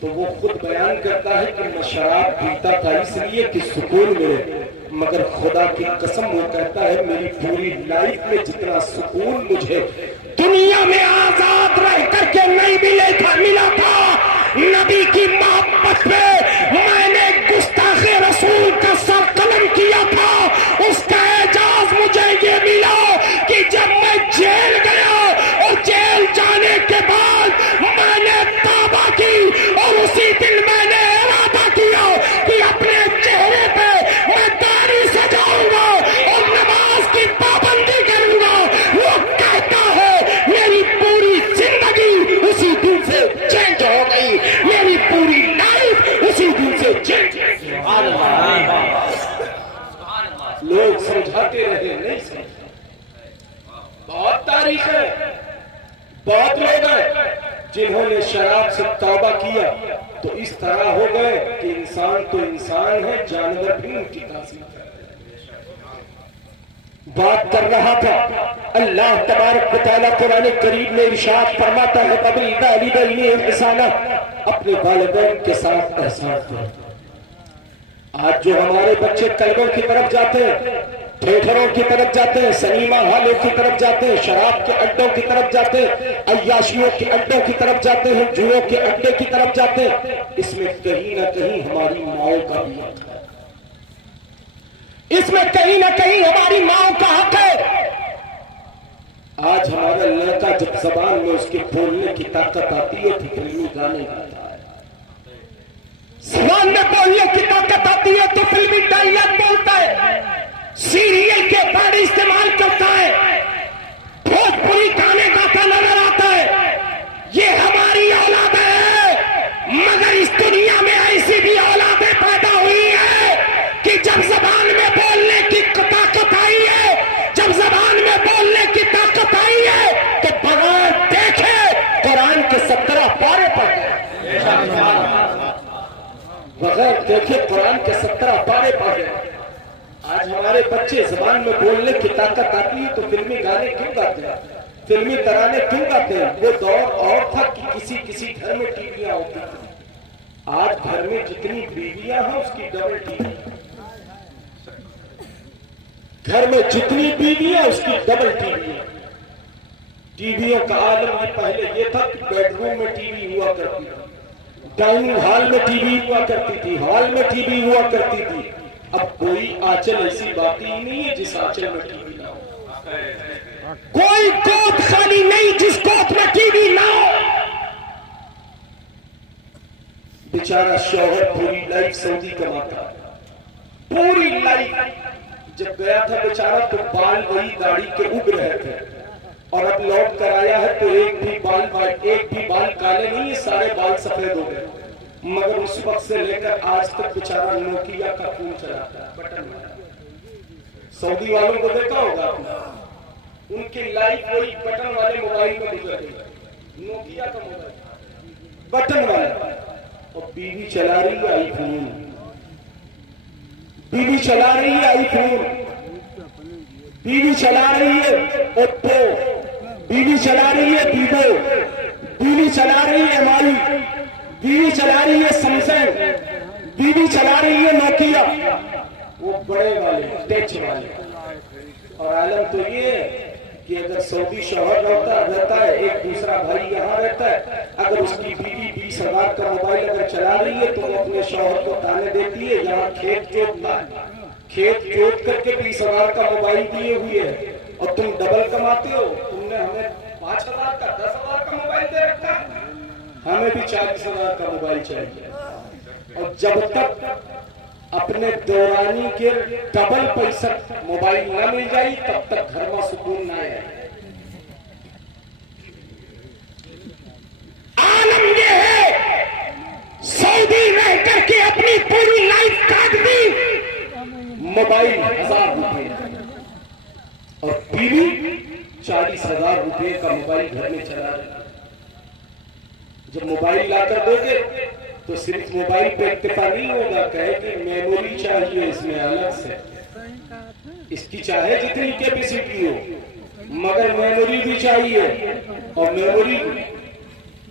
تو وہ خود بیان کرتا ہے کہ میں شراب پیتا تھا اس لیے کہ سکون ملے، مگر خدا کی قسم وہ کہتا ہے میری پوری لائف میں جتنا سکون مجھے دنیا میں آزاد رہ کر کے نہیں ملا تھا، نبی کی محبت پہ میں نے گستاخ رسول کا سر قلم کیا تھا۔ اس کا اعزاز مجھے یہ ملا کہ جب میں جیل گیا اور جیل جانے کے بعد میں نے توبہ کی اور اسی دن میں نے ارادہ کیا کہ اپنے چہرے پہ میں داڑھی سجاؤں گا اور نماز کی پابندی کروں گا۔ وہ کہتا ہے میری پوری زندگی اسی دن سے چینج ہو گئی، میری پوری لائف اسی دن سے چینج ہو گئی۔ لوگ سمجھاتے رہے، نہیں سمجھا۔ بہت تاریخ ہے، بہت لوگ ہیں جنہوں نے شراب سے توبہ کیا تو اس طرح ہو گئے کہ انسان تو انسان ہے، جانور بھی ان کی تعظیم کرتے ہیں۔ بات کر رہا تھا اللہ تبارک و تعالیٰ قرآن کریم میں ارشاد فرماتا ہے وَبِالْوَالِدَيْنِ إِحْسَانًا، اپنے والدین کے ساتھ احسان کرو۔ آج جو ہمارے بچے کلبوں کی طرف جاتے ہیں، تھیٹروں کی طرف جاتے ہیں، سنیما ہالوں کی طرف جاتے ہیں، شراب کے اڈوں کی طرف جاتے ہیں، عیاشیوں کے اڈوں کی طرف جاتے ہیں، جوؤں کے اڈے کی طرف جاتے ہیں، اس میں کہیں نہ کہیں ہماری ماؤں کا بھی حق ہے، اس میں کہیں نہ کہیں ہماری ماؤں کا حق ہے۔ آج ہمارا لڑکا جب زبان میں اس کے بولنے کی طاقت آتی ہے تو فلمی گانے گاتا ہے، زبان میں بولنے کی طاقت آتی ہے تو فلمی ڈائلاگ بولتا ہے، سیریل کے ورڈ استعمال کرتا ہے، بھوجپوری گانے گاتا نظر آتا ہے۔ یہ ہماری اولاد ہے، مگر اس دنیا میں ایسی بھی اولادیں پیدا ہوئی ہیں کہ جب زبان میں بولنے کی طاقت آئی ہے، جب زبان میں بولنے کی طاقت آئی ہے تو بغیر دیکھے قرآن کے 17 پارے پڑھ گئے، بغیر دیکھے قرآن کے 17 پارے پڑھ گئے۔ آج ہمارے بچے زبان میں بولنے کی طاقت آتی ہے تو فلمی گانے کیوں گاتے ہیں، فلمی ترانے کیوں گاتے ہیں؟ وہ دور اور تھا کہ کسی گھر میں ٹی ویاں ہوتی تھیں، آج گھر میں جتنی بیویاں ہیں اس کی ڈبل ٹی وی، گھر میں جتنی بیویاں اس کی ڈبل ٹی وی ہے۔ ٹی ویوں کا عالم یہ پہلے یہ تھا کہ بیڈ روم میں ٹی وی ہوا کرتی تھی، ڈائننگ ہال میں ٹی وی ہوا کرتی تھی، ہال میں ٹی وی ہوا کرتی تھی۔ اب کوئی آنچل ایسی بات ہی نہیں ہے جس آنچل میں ٹی وی نہ ہو، کوئی گود خالی نہیں جس گود میں ٹی وی نہ ہو۔ بیچارہ شوہر پوری لائف سعودی کماتا ہے، پوری لائف، جب گیا تھا بیچارہ تو بال وہی داڑھی کے اگ رہے تھے، اور اب لوٹ کر آیا ہے تو ایک بھی بال کالے نہیں ہے، سارے بال سفید ہو گئے، مگر اس وقت سے لے کر آج تک بیچارہ نوکیا کا فون چلاتا ہے، بٹن والا۔ سعودی والوں کو دیکھا ہوگا آپ نے، ان کی لائف وہی بٹن والے موبائل میں گزر گئی، نوکیا کا موبائل بٹن والا، اور بیوی چلا رہی ہے آئی فون، بیوی چلا رہی ہے آئی فون، بیوی چلا رہی ہے اوپو، بیوی چلا رہی ہے ویوو، بیوی چلا رہی ہے MI، بیوی چلا رہی ہے سیمسنگ، بیوی چلا رہی ہے نوکیا، وہ بڑے والے ٹچ والے۔ اور عالم تو یہ ہے کہ اگر سعودی شوہر رہتا ہے، ایک دوسرا بھائی یہاں رہتا ہے، اگر اس کی بیوی 20,000 کا موبائل اگر چلا رہی ہے تو وہ اپنے شوہر کو تانے دیتی ہے یہاں کھیت جوتتا ہے، کھیت جوت کر کے 20,000 کا موبائل دیے ہوئے ہے اور تم ڈبل کماتے ہو، تم نے ہمیں 5,000 کا 10,000 کا موبائل دے رکھا ہے، ہمیں بھی 40,000 کا موبائل چاہیے۔ اور جب تک اپنے دورانی کے ڈبل پیسہ موبائل نہ مل جائے تب تک گھر میں سکون نہ آئے۔ عالم یہ ہے سعودی رہ کر کے اپنی پوری لائف کاٹ دی، موبائل 1,000 روپے اور بیوی 40,000 روپے کا موبائل گھر میں چلا رہی ہے۔ جب موبائل لا کر دو گے تو صرف موبائل پہ اکتفا نہیں ہوگا، کہے کہ میموری چاہیے اس میں الگ سے، اس کی چاہے جتنی کیپیسٹی ہو مگر میموری بھی چاہیے، اور میموری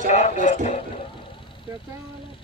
4-10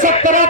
17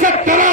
17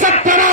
17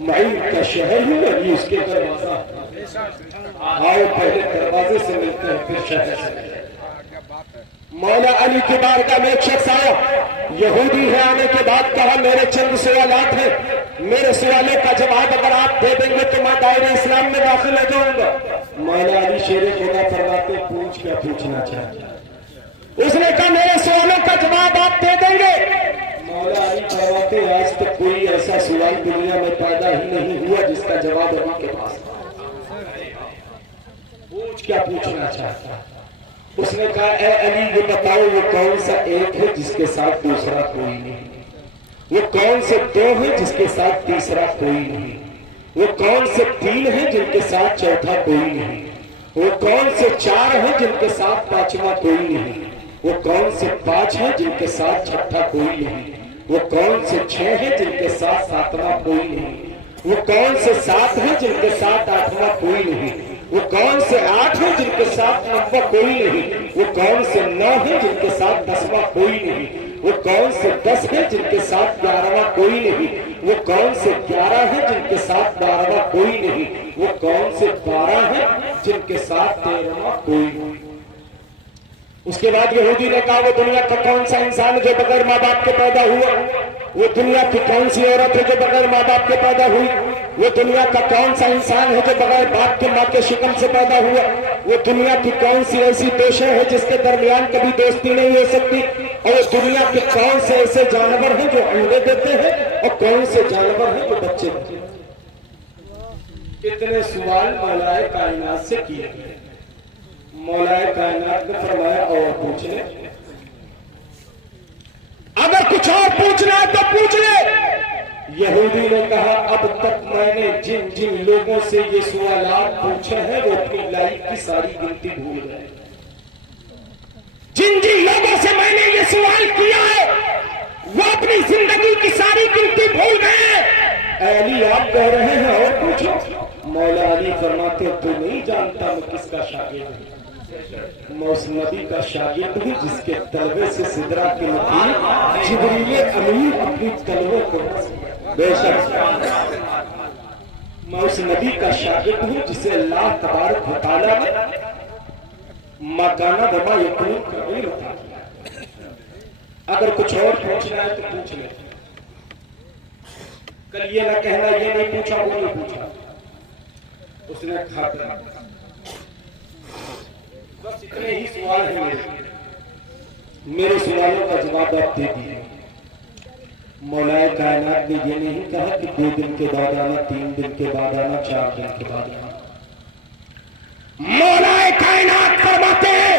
معین کا شہر ہوں علی اس کے دروازہ آؤ پہلے دروازے سے ملتے ہیں پھر شہر سے. مولا علی کی بارگاہ میں ایک شخص آیا یہودی ہے. آنے کے بعد کہا میرے چند سوالات ہیں, میرے سوالوں کا جواب اگر آپ دے دیں گے تو میں دائرہ اسلام میں داخل ہو جاؤں گا. مولا علی شیر خدا فرماتے پوچھ کیا پوچھنا چاہتے. اس نے کہا میرے سوالوں کا جواب آپ دے دیں گے. مولا علی فرماتے آج تک کوئی ایسا سوال دنیا میں پیدا ہی نہیں ہوا جس کا جواب علی کے پاس. پوچھ کیا پوچھنا چاہتا. اس نے کہا اے علی یہ بتاؤ وہ کون سا ایک ہے جس کے ساتھ دوسرا کوئی نہیں, وہ کون سے دو ہیں جس کے ساتھ تیسرا کوئی نہیں, وہ کون سے تین ہیں جن کے ساتھ چوتھا کوئی نہیں, وہ کون سے چار ہیں جن کے ساتھ پانچواں کوئی نہیں, وہ کون سے پانچ ہیں جن کے ساتھ چھٹا کوئی نہیں, وہ کون سے چھ ہیں جن کے ساتھ ساتواں کوئی نہیں, وہ کون سے سات ہیں جن کے ساتھ آٹھواں کوئی نہیں, وہ کون سے آٹھ ہیں جن کے ساتھ نواں کوئی نہیں, وہ کون سے نو ہیں جن کے ساتھ دسواں کوئی نہیں, وہ کون سے 10 ہیں جن کے ساتھ 11واں کوئی نہیں, وہ کون سے 11 ہیں جن کے ساتھ 12واں کوئی نہیں, وہ کون سے 12 ہیں جن کے ساتھ 13واں کوئی نہیں. اس کے بعد یہودی نے کہا وہ دنیا کا کون سا انسان جو بغیر ماں باپ کے پیدا ہوا, وہ دنیا کی کون سی عورت ہے جو بغیر ماں باپ کے پیدا ہوئی, وہ دنیا کا کون سا انسان ہے جو بغیر باپ کے ماں کے شکم سے پیدا ہوا, وہ دنیا کی کون سی ایسی دوشیں ہے جس کے درمیان کبھی دوستی نہیں ہو سکتی, اور وہ دنیا کے کون سے ایسے جانور ہیں جو انڈے دیتے ہیں اور کون سے جانور ہیں جو بچے دیتے ہیں. کتنے سوال مولائے کائنات سے کیے گئے. مولائے کائنات نے فرمایا اور پوچھ لے, اگر کچھ اور پوچھنا ہے تو پوچھ لے. یہودی نے کہا اب تک میں نے جن جن لوگوں سے یہ سوالات پوچھے ہیں وہ اپنی لائف کی ساری گنتی بھول گئے. جن جن لوگوں سے میں نے یہ سوال کیا ہے وہ اپنی زندگی کی ساری گنتی بھول گئے. اے علی آپ کہہ رہے ہیں اور پوچھو. مولا علی فرماتے تو نہیں جانتا میں کس کا شاگرد ہوں. میں اس نبی کا شاگرد ہوں جس کے تلوے سے سدرا کے لکیر جبریل امین اپنی تلوے کو. بے شک میں اس نبی کا شاگرد ہوں جسے اللہ تبارک و تعالیٰ نے مکانہ وما یکون کرنے بتا دیا. اگر کچھ اور پوچھنا ہے تو پوچھ لے. کل یہ نہ کہنا یہ نہیں پوچھا وہ نہیں پوچھا. اس نے کھا بس اتنے ہی سوال ہیں میرے سوالوں کا جواب آپ دے دیے. مولائے کائنات نے یہ نہیں کہا کہ 2 دن کے بعد آنا, 3 دن کے بعد آنا, 4 دن کے بعد آنا. مولائے کائنات فرماتے ہیں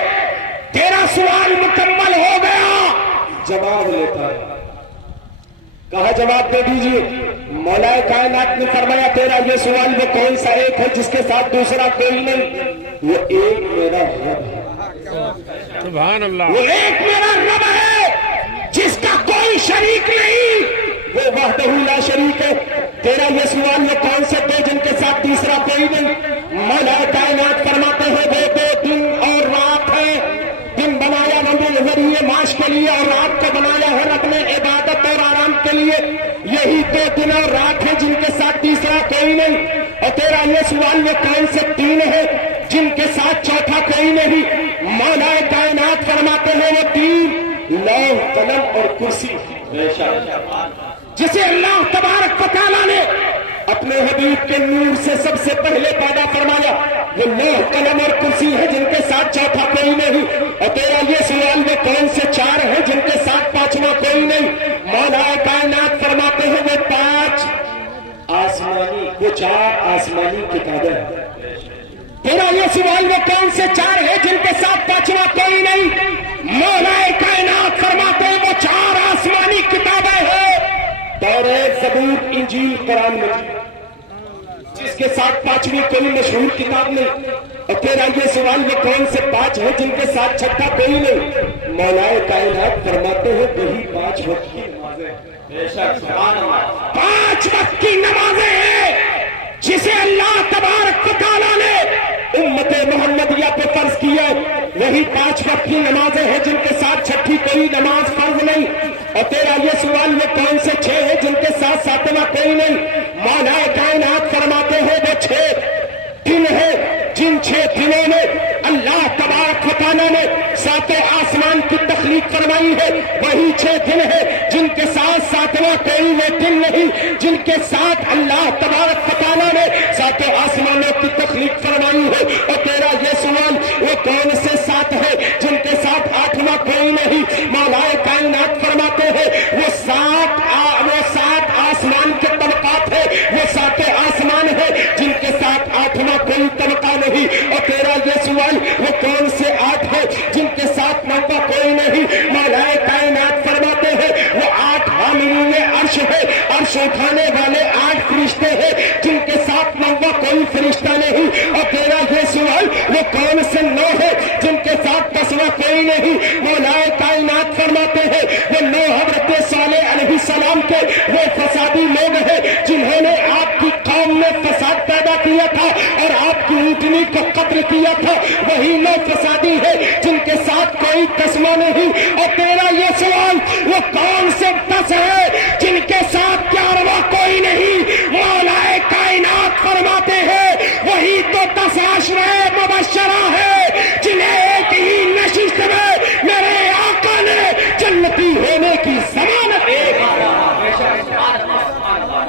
تیرا سوال مکمل ہو گیا. جواب لیتا ہے. کہا جواب دے دیجئے. مولائے کائنات نے فرمایا تیرا یہ سوال وہ کون سا ایک ہے جس کے ساتھ دوسرا کوئی نہیں. وہ ایک میرا رب ہے. سبحان اللہ. وہ ایک میرا رب ہے جس کا کوئی شریک نہیں, وہ وحدہ لا شریک ہے. تیرا یہ سوال وہ کون سے 2 جن کے ساتھ تیسرا کوئی نہیں. مولا کائنات فرماتے ہیں وہ 2 دن اور رات ہے. دن بنایا رب ذریعے معاش کے لیے اور رات کو بنایا ہے رب نے عبادت اور آرام کے لیے. یہی 2 دن اور رات ہے جن کے ساتھ تیسرا کوئی نہیں. اور تیرا یہ سوال وہ کون سے 3 ہے جن کے ساتھ چوتھا کوئی نہیں. مولا کائنات فرماتے ہیں وہ 3 لوح قلم اور کرسی جسے اللہ تبارک و تعالیٰ نے اپنے حبیب کے نور سے سب سے پہلے پیدا فرمایا. وہ لوح قلم اور کرسی ہے جن کے ساتھ چوتھا کوئی نہیں. اور تیرا یہ سوال وہ کون سے 4 ہیں جن کے ساتھ پانچواں کوئی نہیں. مولا کائنات فرماتے ہیں وہ 5 آسمانی وہ 4 آسمانی کتابیں ہیں. تیرا یہ سوال وہ کون سے 4 ہے جن کے ساتھ پانچواں کوئی نہیں. مولا کائنات فرماتے ہیں وہ 4 آسمانی کتابیں ہیں. توریت زبور انجیل قرآن مجید جس کے ساتھ 5ویں کوئی مشہور کتاب نہیں. اور تیرا یہ سوال وہ کون سے 5 ہیں جن کے ساتھ چھٹا کوئی نہیں. مولا کائنات فرماتے ہیں وہی 5 وقت کی نمازیں. 5 وقت کی نمازیں ہیں جسے اللہ تبارک و تعالیٰ نے امت محمدیہ پہ فرض کیا. وہی 5 وقت کی نمازیں ہیں جن کے ساتھ چھٹی کوئی نماز فرض نہیں. اور تیرا یہ سوال وہ کون سے 6 ہیں جن کے ساتھ 7واں کوئی نہیں. مولا نہیں ہے وہی 6 دن ہے جن کے ساتھ ساتواں کوئی وہ دن نہیں جن کے ساتھ اللہ تبارک و تعالیٰ نے ساتوں آسمانوں کی تخلیق فرمائی ہے. اور تیرا یہ سوال وہ کون سے ساتھ ہے جن کے ساتھ 8واں کوئی نہیں. مولا کائنات فرماتے ہیں وہ سات آسمان کے طبقات ہے وہ 7 آسمان ہے جن کے ساتھ 8واں کوئی طبقہ نہیں. اور تیرا یہ سوال وہ کون سے 8 ہے جن کے ساتھ 9واں کوئی نہیں. مولا کائنات فرماتے ہیں وہ 8 حاملین عرش ہے عرش اٹھانے والے 8 فرشتے ہیں جن کے ساتھ 9واں کوئی فرشتہ نہیں. اور تیرا یہ سوال وہ کون سے 9 ہے جن کے ساتھ 10واں کوئی نہیں. مولا کائنات فرماتے ہیں وہ 9 حضرت صالح علیہ السلام کے وہ فسادی لوگ ہیں جنہوں نے آپ کی قوم میں فساد پیدا کیا تھا اور آپ کی اونٹنی کو قتل کیا تھا. وہی 9 فسادی ہے جن کے ساتھ کوئی 10واں نہیں. اور تیرا یہ سوال وہ کون سے 10 ہے جن کے ساتھ 11واں کوئی نہیں. مولا کائنات فرماتے ہیں وہی تو 10 عشرہ مبشرہ ہے جنہیں ایک ہی نشست میں میرے آقا نے جنتی ہونے کی ضمانت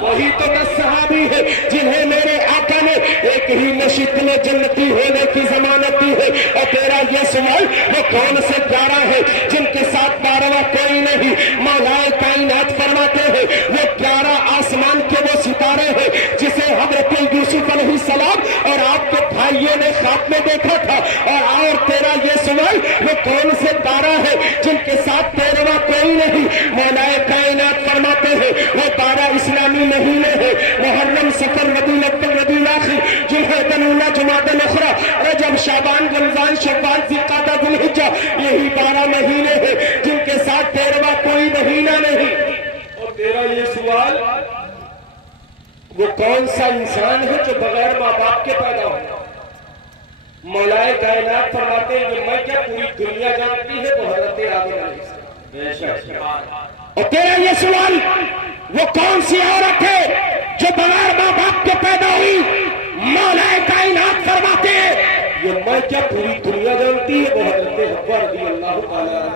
وہی تو 10 صحابی ہے جنہیں میرے آقا نے ایک ہی نشست میں جنتی ہونے کی ضمانت دی ہے. اور تیرا یہ سوال وہ کون سے 11 ہے جن کے ساتھ 12واں کوئی نہیں. مولا کائنات فرماتے ہیں وہ 11 آسمان کے وہ ستارے ہیں جسے حضرت یوسف علیہ السلام اور آپ کے بھائیوں نے خواب میں دیکھا تھا. اور تیرا یہ سوال وہ کون سے 12 ہے جن کے ساتھ 13واں کوئی نہیں. مولا کائنات فرماتے ہیں وہ 12 اسلامی مہینے ہیں محرم صفر ربیع الاول ربیع الاخر ذوالحجہ الاولیٰ جمادی الاخری رجب شعبان رمضان شوال ذوالقعدہ ذوالحجہ یہی 12 مہینے ہیں جن کے ساتھ 13واں کوئی مہینہ نہیں. اور تیرا یہ سوال وہ کون سا انسان ہے جو بغیر ماں باپ کے پیدا ہو. مولا کائنات فرماتے ہیں کہ میں کیا پوری دنیا جانتی ہے تو حضرت آدم علیہ السلام. اور تیرا یہ سوال وہ کون سی عورت ہے جو بغیر ماں باپ کے پیدا ہوئی. مولا کائنات فرماتے ہیں یہ میں کیا پوری دنیا جانتی ہے وہ حضرت حوا رضی اللہ تعالی عنہ.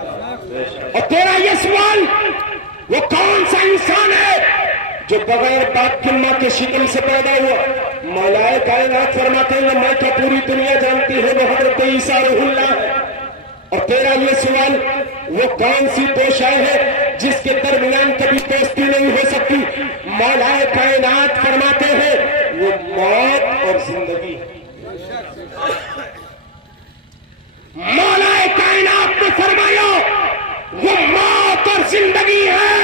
اور تیرا یہ سوال وہ کون سا انسان ہے جو بغیر باپ کی ماں کے شکم سے پیدا ہوا. مولا کائنات فرماتے ہیں میں کیا پوری دنیا جانتی ہے وہ حضرت عیسیٰ روح اللہ ہے. اور تیرا یہ سوال وہ کون سی دو شے ہے جس کے درمیان کبھی دوستی نہیں ہو سکتی. مولا کائنات فرماتے ہیں وہ موت اور زندگی. مولا کائنات نے فرمایا وہ موت اور زندگی ہے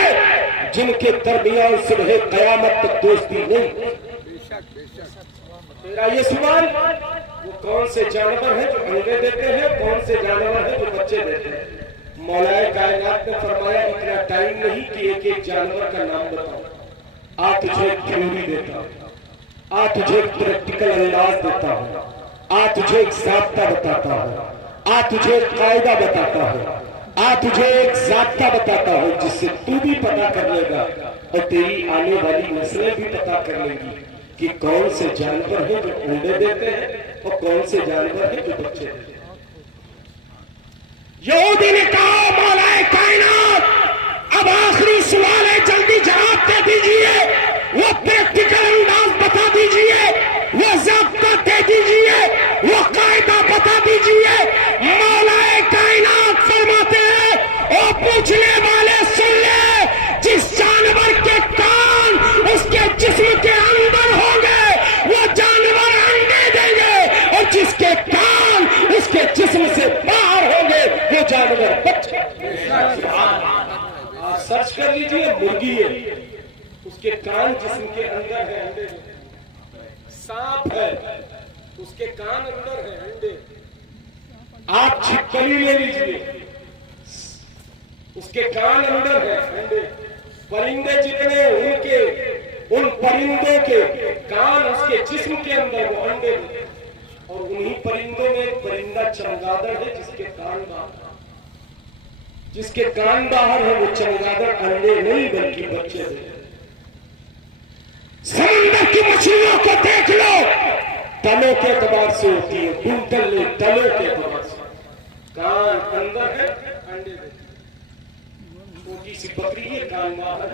جن کے درمیان صبح قیامت تک دوستی نہیں. تیرا یہ سوال وہ کون سے جانور ہیں جو انڈے دیتے ہیں کون سے جانور ہیں جو بچے دیتے ہیں. مولا کائنات نے فرمایا اتنا ٹائم نہیں کہ ایک ایک جانور کا نام بتاؤ. تجھے ایک تھیوری دیتا ہوں تجھے ایک پریکٹیکل انداز دیتا ہوں تجھے ایک ضابطہ بتاتا ہوں تجھے ایک قاعدہ بتاتا ہوں تجھے ایک ضابطہ بتاتا ہوں جس سے تو بھی پتا کر لے گا اور تیری آنے والی نسلیں بھی پتا کر لیں گی کہ کون سے جانور ہیں جو انڈے دیتے ہیں اور کون سے جانور ہیں جو بچے دیتے ہیں. یہودی نے کہا مولا کائنات اب آخری سوال ہے جلدی جواب دے دیجئے وہ پریکٹیکل انداز بتا دیجئے وہ ضابطہ دے دیجئے وہ قاعدہ بتا دیجئے. مولا کائنات فرماتے ہیں اور پوچھنے والے سن لے جس جانور کے کان اس کے جسم کے اندر ہوں گے وہ جانور انڈے دیں گے اور جس کے کان اس کے جسم سے باہر ہوں گے وہ جانور بچے. آپ سرچ کر لیجئے مرغی ہے اس کے کان جسم کے اندر ہے انڈے. سانپ ہے اس کے کان اندر ہے انڈے. آپ چھپکلی لے لیجئے اس کے کان اندر ہے انڈے. پرندے جتنے ان پرندوں کے کان اس کے جسم کے اندر وہ انڈے ہیں. اور انہی پرندوں میں ایک پرندہ چمگادڑ ہے جس کے کان باہر ہے وہ چمگادڑ انڈے نہیں بلکہ بچے ہیں. سمندر کی مچھلیوں کو دیکھ لو تلوں کے اعتبار سے ہوتی ہے ڈوٹل تلوں کے اعتبار سے کان اندر ہے انڈے دیتے. چھوٹی سی بکری ہے کانوا ہے،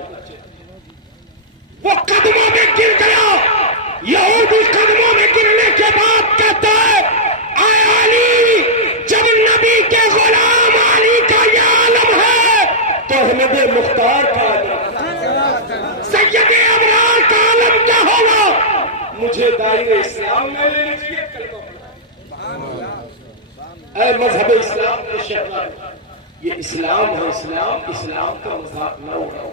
وہ قدموں میں گر گیا. یہودی قدموں میں گرنے کے بعد کہتا ہے اے علی، جب نبی کے غلام علی کا یہ عالم ہے تو احمد مختار کا عالم، سید ابرار کا عالم کیا ہوگا؟ مجھے دائرے اسلام میں لے لیجیے. اے مذہب اسلام کے شہزادے، یہ اسلام ہے، اسلام کا مذاق نہ اڑاؤ.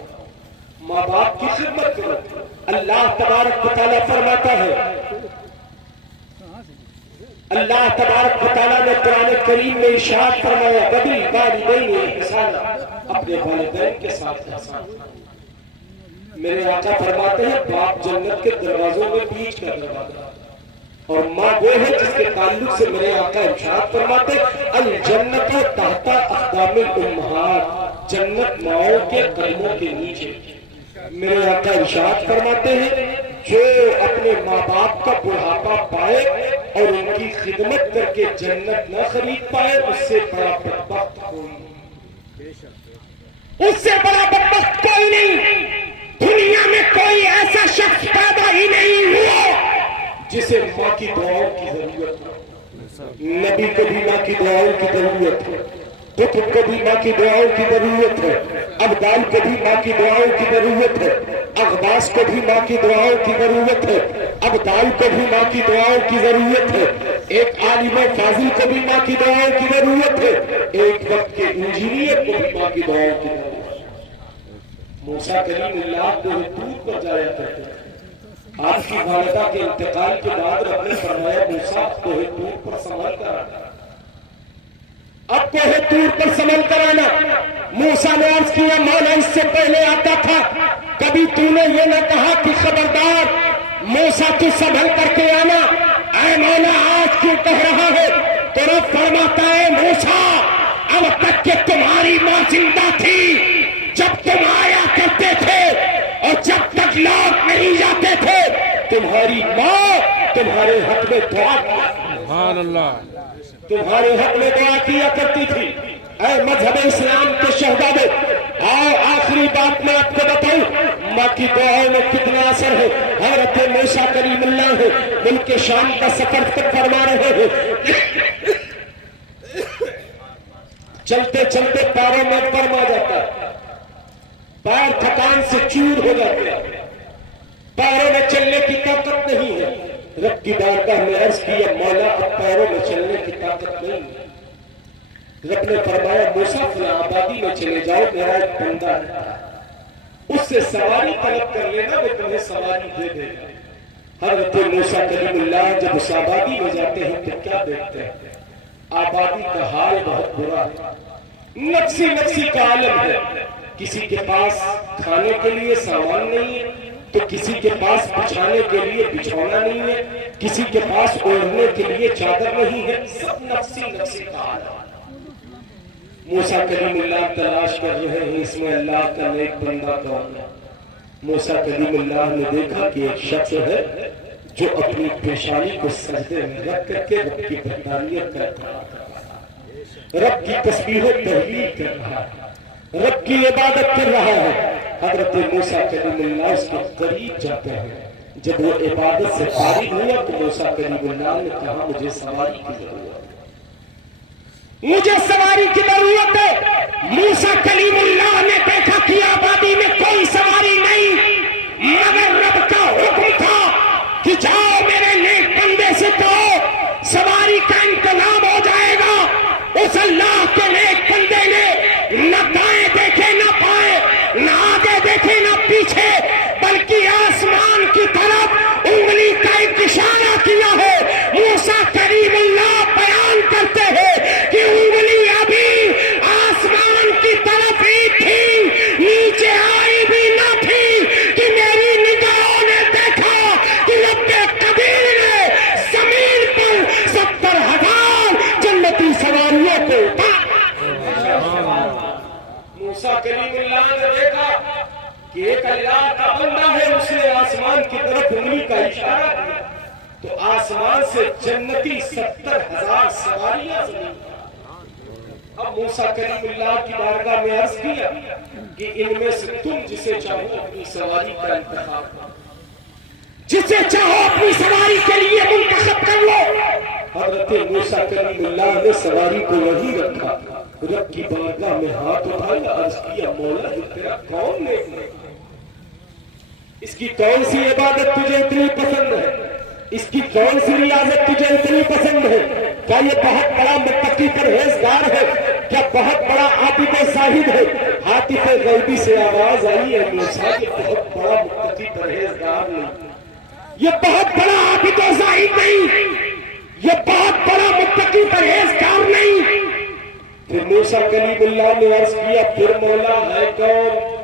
ماں باپ کی خدمت کرو. اللہ تبارک و تعالیٰ فرماتا ہے، اللہ تبارک و تعالیٰ نے قرآن کریم میں ارشاد فرمایا وبالوالدین احسانا، اپنے والدین کے ساتھ احسان. میرے آقا فرماتے ہیں باپ جنت کے دروازوں میں بیچ کا دروازہ، اور ماں وہ ہے جس کے تعلق سے میرے آقا ارشاد فرماتے الجنت تحت اقدام الامہات، جنت ماؤں کے قدموں کے نیچے. میرے آقا ارشاد فرماتے ہیں جو اپنے ماں باپ کا بڑھاپا پائے اور ان کی خدمت کر کے جنت نہ خرید پائے، اس سے بڑا بدبخت کوئی نہیں، اس سے بڑا بدبخت کوئی نہیں. دنیا میں کوئی ایسا شخص پیدا ہی نہیں ہوا جسے ماں کی دعاؤں کی ضرورت ہو. نبی کو بھی ماں کی دعاؤں کی ضرورت ہے، قطب کو بھی ماں کی دعاؤں کی ضرورت ہے، ابدال کو بھی ماں کی دعاؤں کی ضرورت ہے، اغباس کو بھی ماں کی دعاؤں کی ضرورت ہے، ابدال کو بھی ماں کی دعاؤں کی ضرورت ہے، ایک عالم فاضل کو بھی ماں کی دعاؤں کی ضرورت ہے، ایک وقت کے انجینئر کو بھی ماں کی دعاؤں کی ضرورت ہے. موسیٰ کلیم اللہ کو دور پر جایا کرتے ہیں. آپ کی والدہ کے انتقال کے بعد رب نے فرمایا موسیٰ کوہ طور پر سنبھل کر آنا، اب کوہ طور پر سنبھل کر آنا. موسیٰ نے عرض کیا مولا اس سے پہلے آتا تھا، کبھی تو نے یہ نہ کہا کہ خبردار موسیٰ تو سنبھل کر کے آنا، اے مولا آج کیوں کہہ رہا ہے؟ تو رب فرماتا ہے موسیٰ اب تک کہ تمہاری ماں زندہ تھی، جب تم آیا کرتے تھے اور جب تک لوٹ نہیں جاتے تھے، تمہاری ماں تمہارے حق میں دعا سبحان اللہ، تمہارے حق میں دعا کیا کرتی تھی. اے مذہب اسلام کے شہزادے، آؤ آخری بات میں آپ کو بتاؤں ماں کی دعاؤں میں کتنا اثر ہے. حضرت موسیٰ کلیم اللہ ہے، ملک شام کا سفر تک فرما رہے ہیں، چلتے چلتے پیروں میں برم آ جاتا ہے، پیر تھکان سے چور ہو جاتے ہیں، پیروں میں چلنے کی طاقت نہیں ہے. رب کی بارگاہ میں عرض کیا مولا اب پیروں میں چلنے کی طاقت نہیں ہے. رب نے فرمایا موسیٰ فلاں آبادی میں چلے جاؤ، میرا ایک بندہ ہے، اس سے سواری طلب کر لینا، وہ تمہیں سواری دے دے گا. حضرت موسیٰ کلیم اللہ جب اس آبادی میں جاتے ہیں تو کیا دیکھتے ہیں؟ آبادی کا حال بہت برا ہے، نفسی کا عالم ہے. کسی کے پاس کھانے کے لیے سامان نہیں ہے تو کسی کے پاس بچھانے کے لیے بچھونا نہیں ہے، کسی کے پاس اوڑھنے کے لیے چادر نہیں ہے، سب نفسی کا عالم. موسیٰ کلیم اللہ تلاش کر رہے ہیں اس میں اللہ کا نیک بندہ کون ہے. موسیٰ کلیم اللہ نے دیکھا کہ ایک شخص ہے جو اپنی پیشانی کو سجدے میں رکھ کر کے رب کی وحدانیت کا اقرار کر رہا ہے، رب کی تسبیح و تحلیل کر رہا ہے، رب کی عبادت کر رہا ہے. حضرت موسیٰ کلیم اللہ اس کے قریب جاتے ہیں. جب وہ عبادت سے فارغ ہوا تو موسیٰ کلیم اللہ نے کہا مجھے سواری کی ضرورت ہے، مجھے سواری کی ضرورت ہے. موسیٰ کلیم اللہ نے دیکھا کہ آبادی میں کوئی سواری نہیں، مگر رب کا حکم تھا کہ جاؤ میرے نیک بندے سے کہو سواری کا انتظام ہو جائے گا. اس اللہ کے نیک بندے نے نہ دائیں دیکھے نہ بائیں، نہ آگے دیکھے نہ پیچھے، بلکہ آسمان کی طرف انگلی کا ایک اشارہ کیا ہے. موسیٰ کریم اللہ بیان کرتے ہیں کہ انگلی ابھی آسمان کی طرف ہی تھی، نیچے آئی بھی نہ تھی کہ میری نگاہوں نے دیکھا کہ رب قدیر نے زمین پر 70,000 جنتی سواریوں کو اتارا. موسیٰ کلیم اللہ نے دیکھا کہ ایک اللہ کا بندہ ہے، اس نے آسمان کی طرف انگلی کا اشارہ کیا تو آسمان سے جنتی 70,000 سواریاں زمین پر. اب موسیٰ کلیم اللہ کی بارگاہ میں عرض کیا کہ ان میں سے تم جسے چاہو اپنی سواری کا انتخاب کرو، جسے چاہو اپنی سواری کے لیے منتخب کر لو۔ حضرت موسیٰ کلیم اللہ نے سواری کو وہیں رکھا، رب کی بارگاہ میں ہاتھ اٹھایا، عرض کیا مولا یہ تیرا کون نیک ہے؟ اس کی کون سی عبادت تجھے اتنی پسند ہے؟ اس کی کون سی ریاضت تجھے اتنی پسند ہے؟ کیا یہ بہت بڑا متقی پرہیزگار ہے؟ کیا بہت بڑا عابد زاہد ہے؟ ہاتف غیبی سے آواز آئی ہے موسیٰ یہ بہت بڑا متقی پرہیزگار نہیں، یہ بہت بڑا عابد زاہد نہیں، یہ بہت بڑا متقی پرہیزگار نہیں۔ پھر موسیٰ کلیم اللہ نے عرض کیا پھر مولا ہے کون؟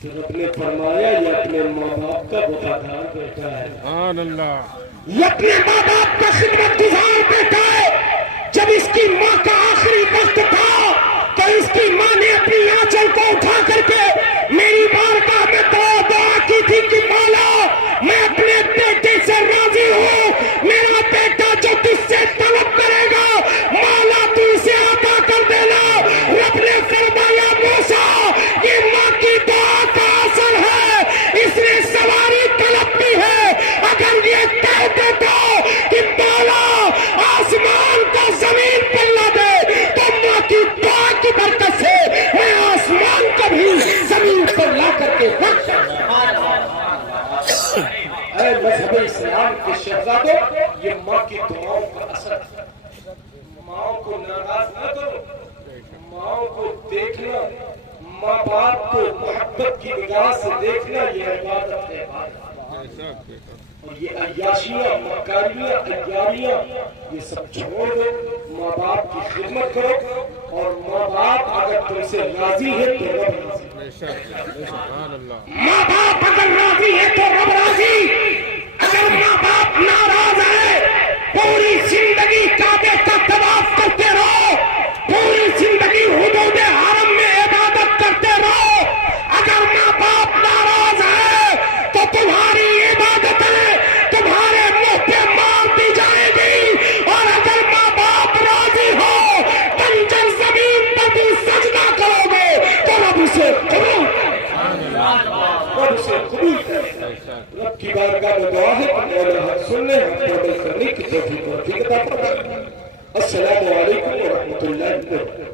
پھر رب نے فرمایا یہ اپنے ماں باپ کا وفادار بیٹا ہے، سبحان اللہ، یہ اپنے ماں باپ کا خدمت گزار بیٹا ہے۔ جب اس کی ماں کا آخری وقت تھا تو اس کی ماں نے اپنی آنچل کو اٹھا کر کے میری بارگاہ میں دعا کی تھی کہ مولا میں اپنے بیٹے سے راضی ہوں، میرا بیٹا جو تجھ سے طلب کرے گا مولا تو اسے عطا کر دینا۔ رب نے فرمایا موسیٰ یہ ماں کی دعا کا اثر ہے، اس نے سواری طلب کی ہے۔ اگر یہ کہہ دیتا کہ مولا آسمان کو زمین پر لا دے تو ماں کی دعا کی برکت سے میں آسمان کو بھی زمین پر لا کر کے رکھ سکتا۔ اے مذہب اسلام کے شہزادوں یہ ماں کی دعاؤں کا اثر ہے۔ ماں کو ناراض نہ کرو، ماں کو دیکھنا، ماں باپ کو محبت کی نگاہ سے دیکھنا یہ عبادت ہے۔ اور یہ عیاشیاں، مکاریاں، عیاریاں یہ سب چھوڑ دو، ماں باپ کی خدمت کرو، اور ماں باپ اگر تم سے راضی ہے تو رب راضی، سبحان اللہ، ماں باپ اگر راضی ہے تو رب راضی۔ اگر ماں باپ ناراض ہے پوری زندگی کعبے کا طواف کرتے رہو، پوری زندگی حدود حرم میں عبادت کرتے رہو، اگر ماں باپ ناراض ہے تو تمہاری عبادتیں تمہارے منہ پہ مار دی جائے گی، اور اگر ماں باپ راضی ہو بنجر زمین پر بھی سجدہ کرو گے تو رب اسے قبول کرے، رب اسے قبول کرے۔ رب کی بارگاہ میں دعا ہے کہ مولا حق سن لے، ہم پر عمل کرنے کی توفیق عطا فرمائے۔ السلام علیکم ورحمۃ اللہ وبرکاتہ۔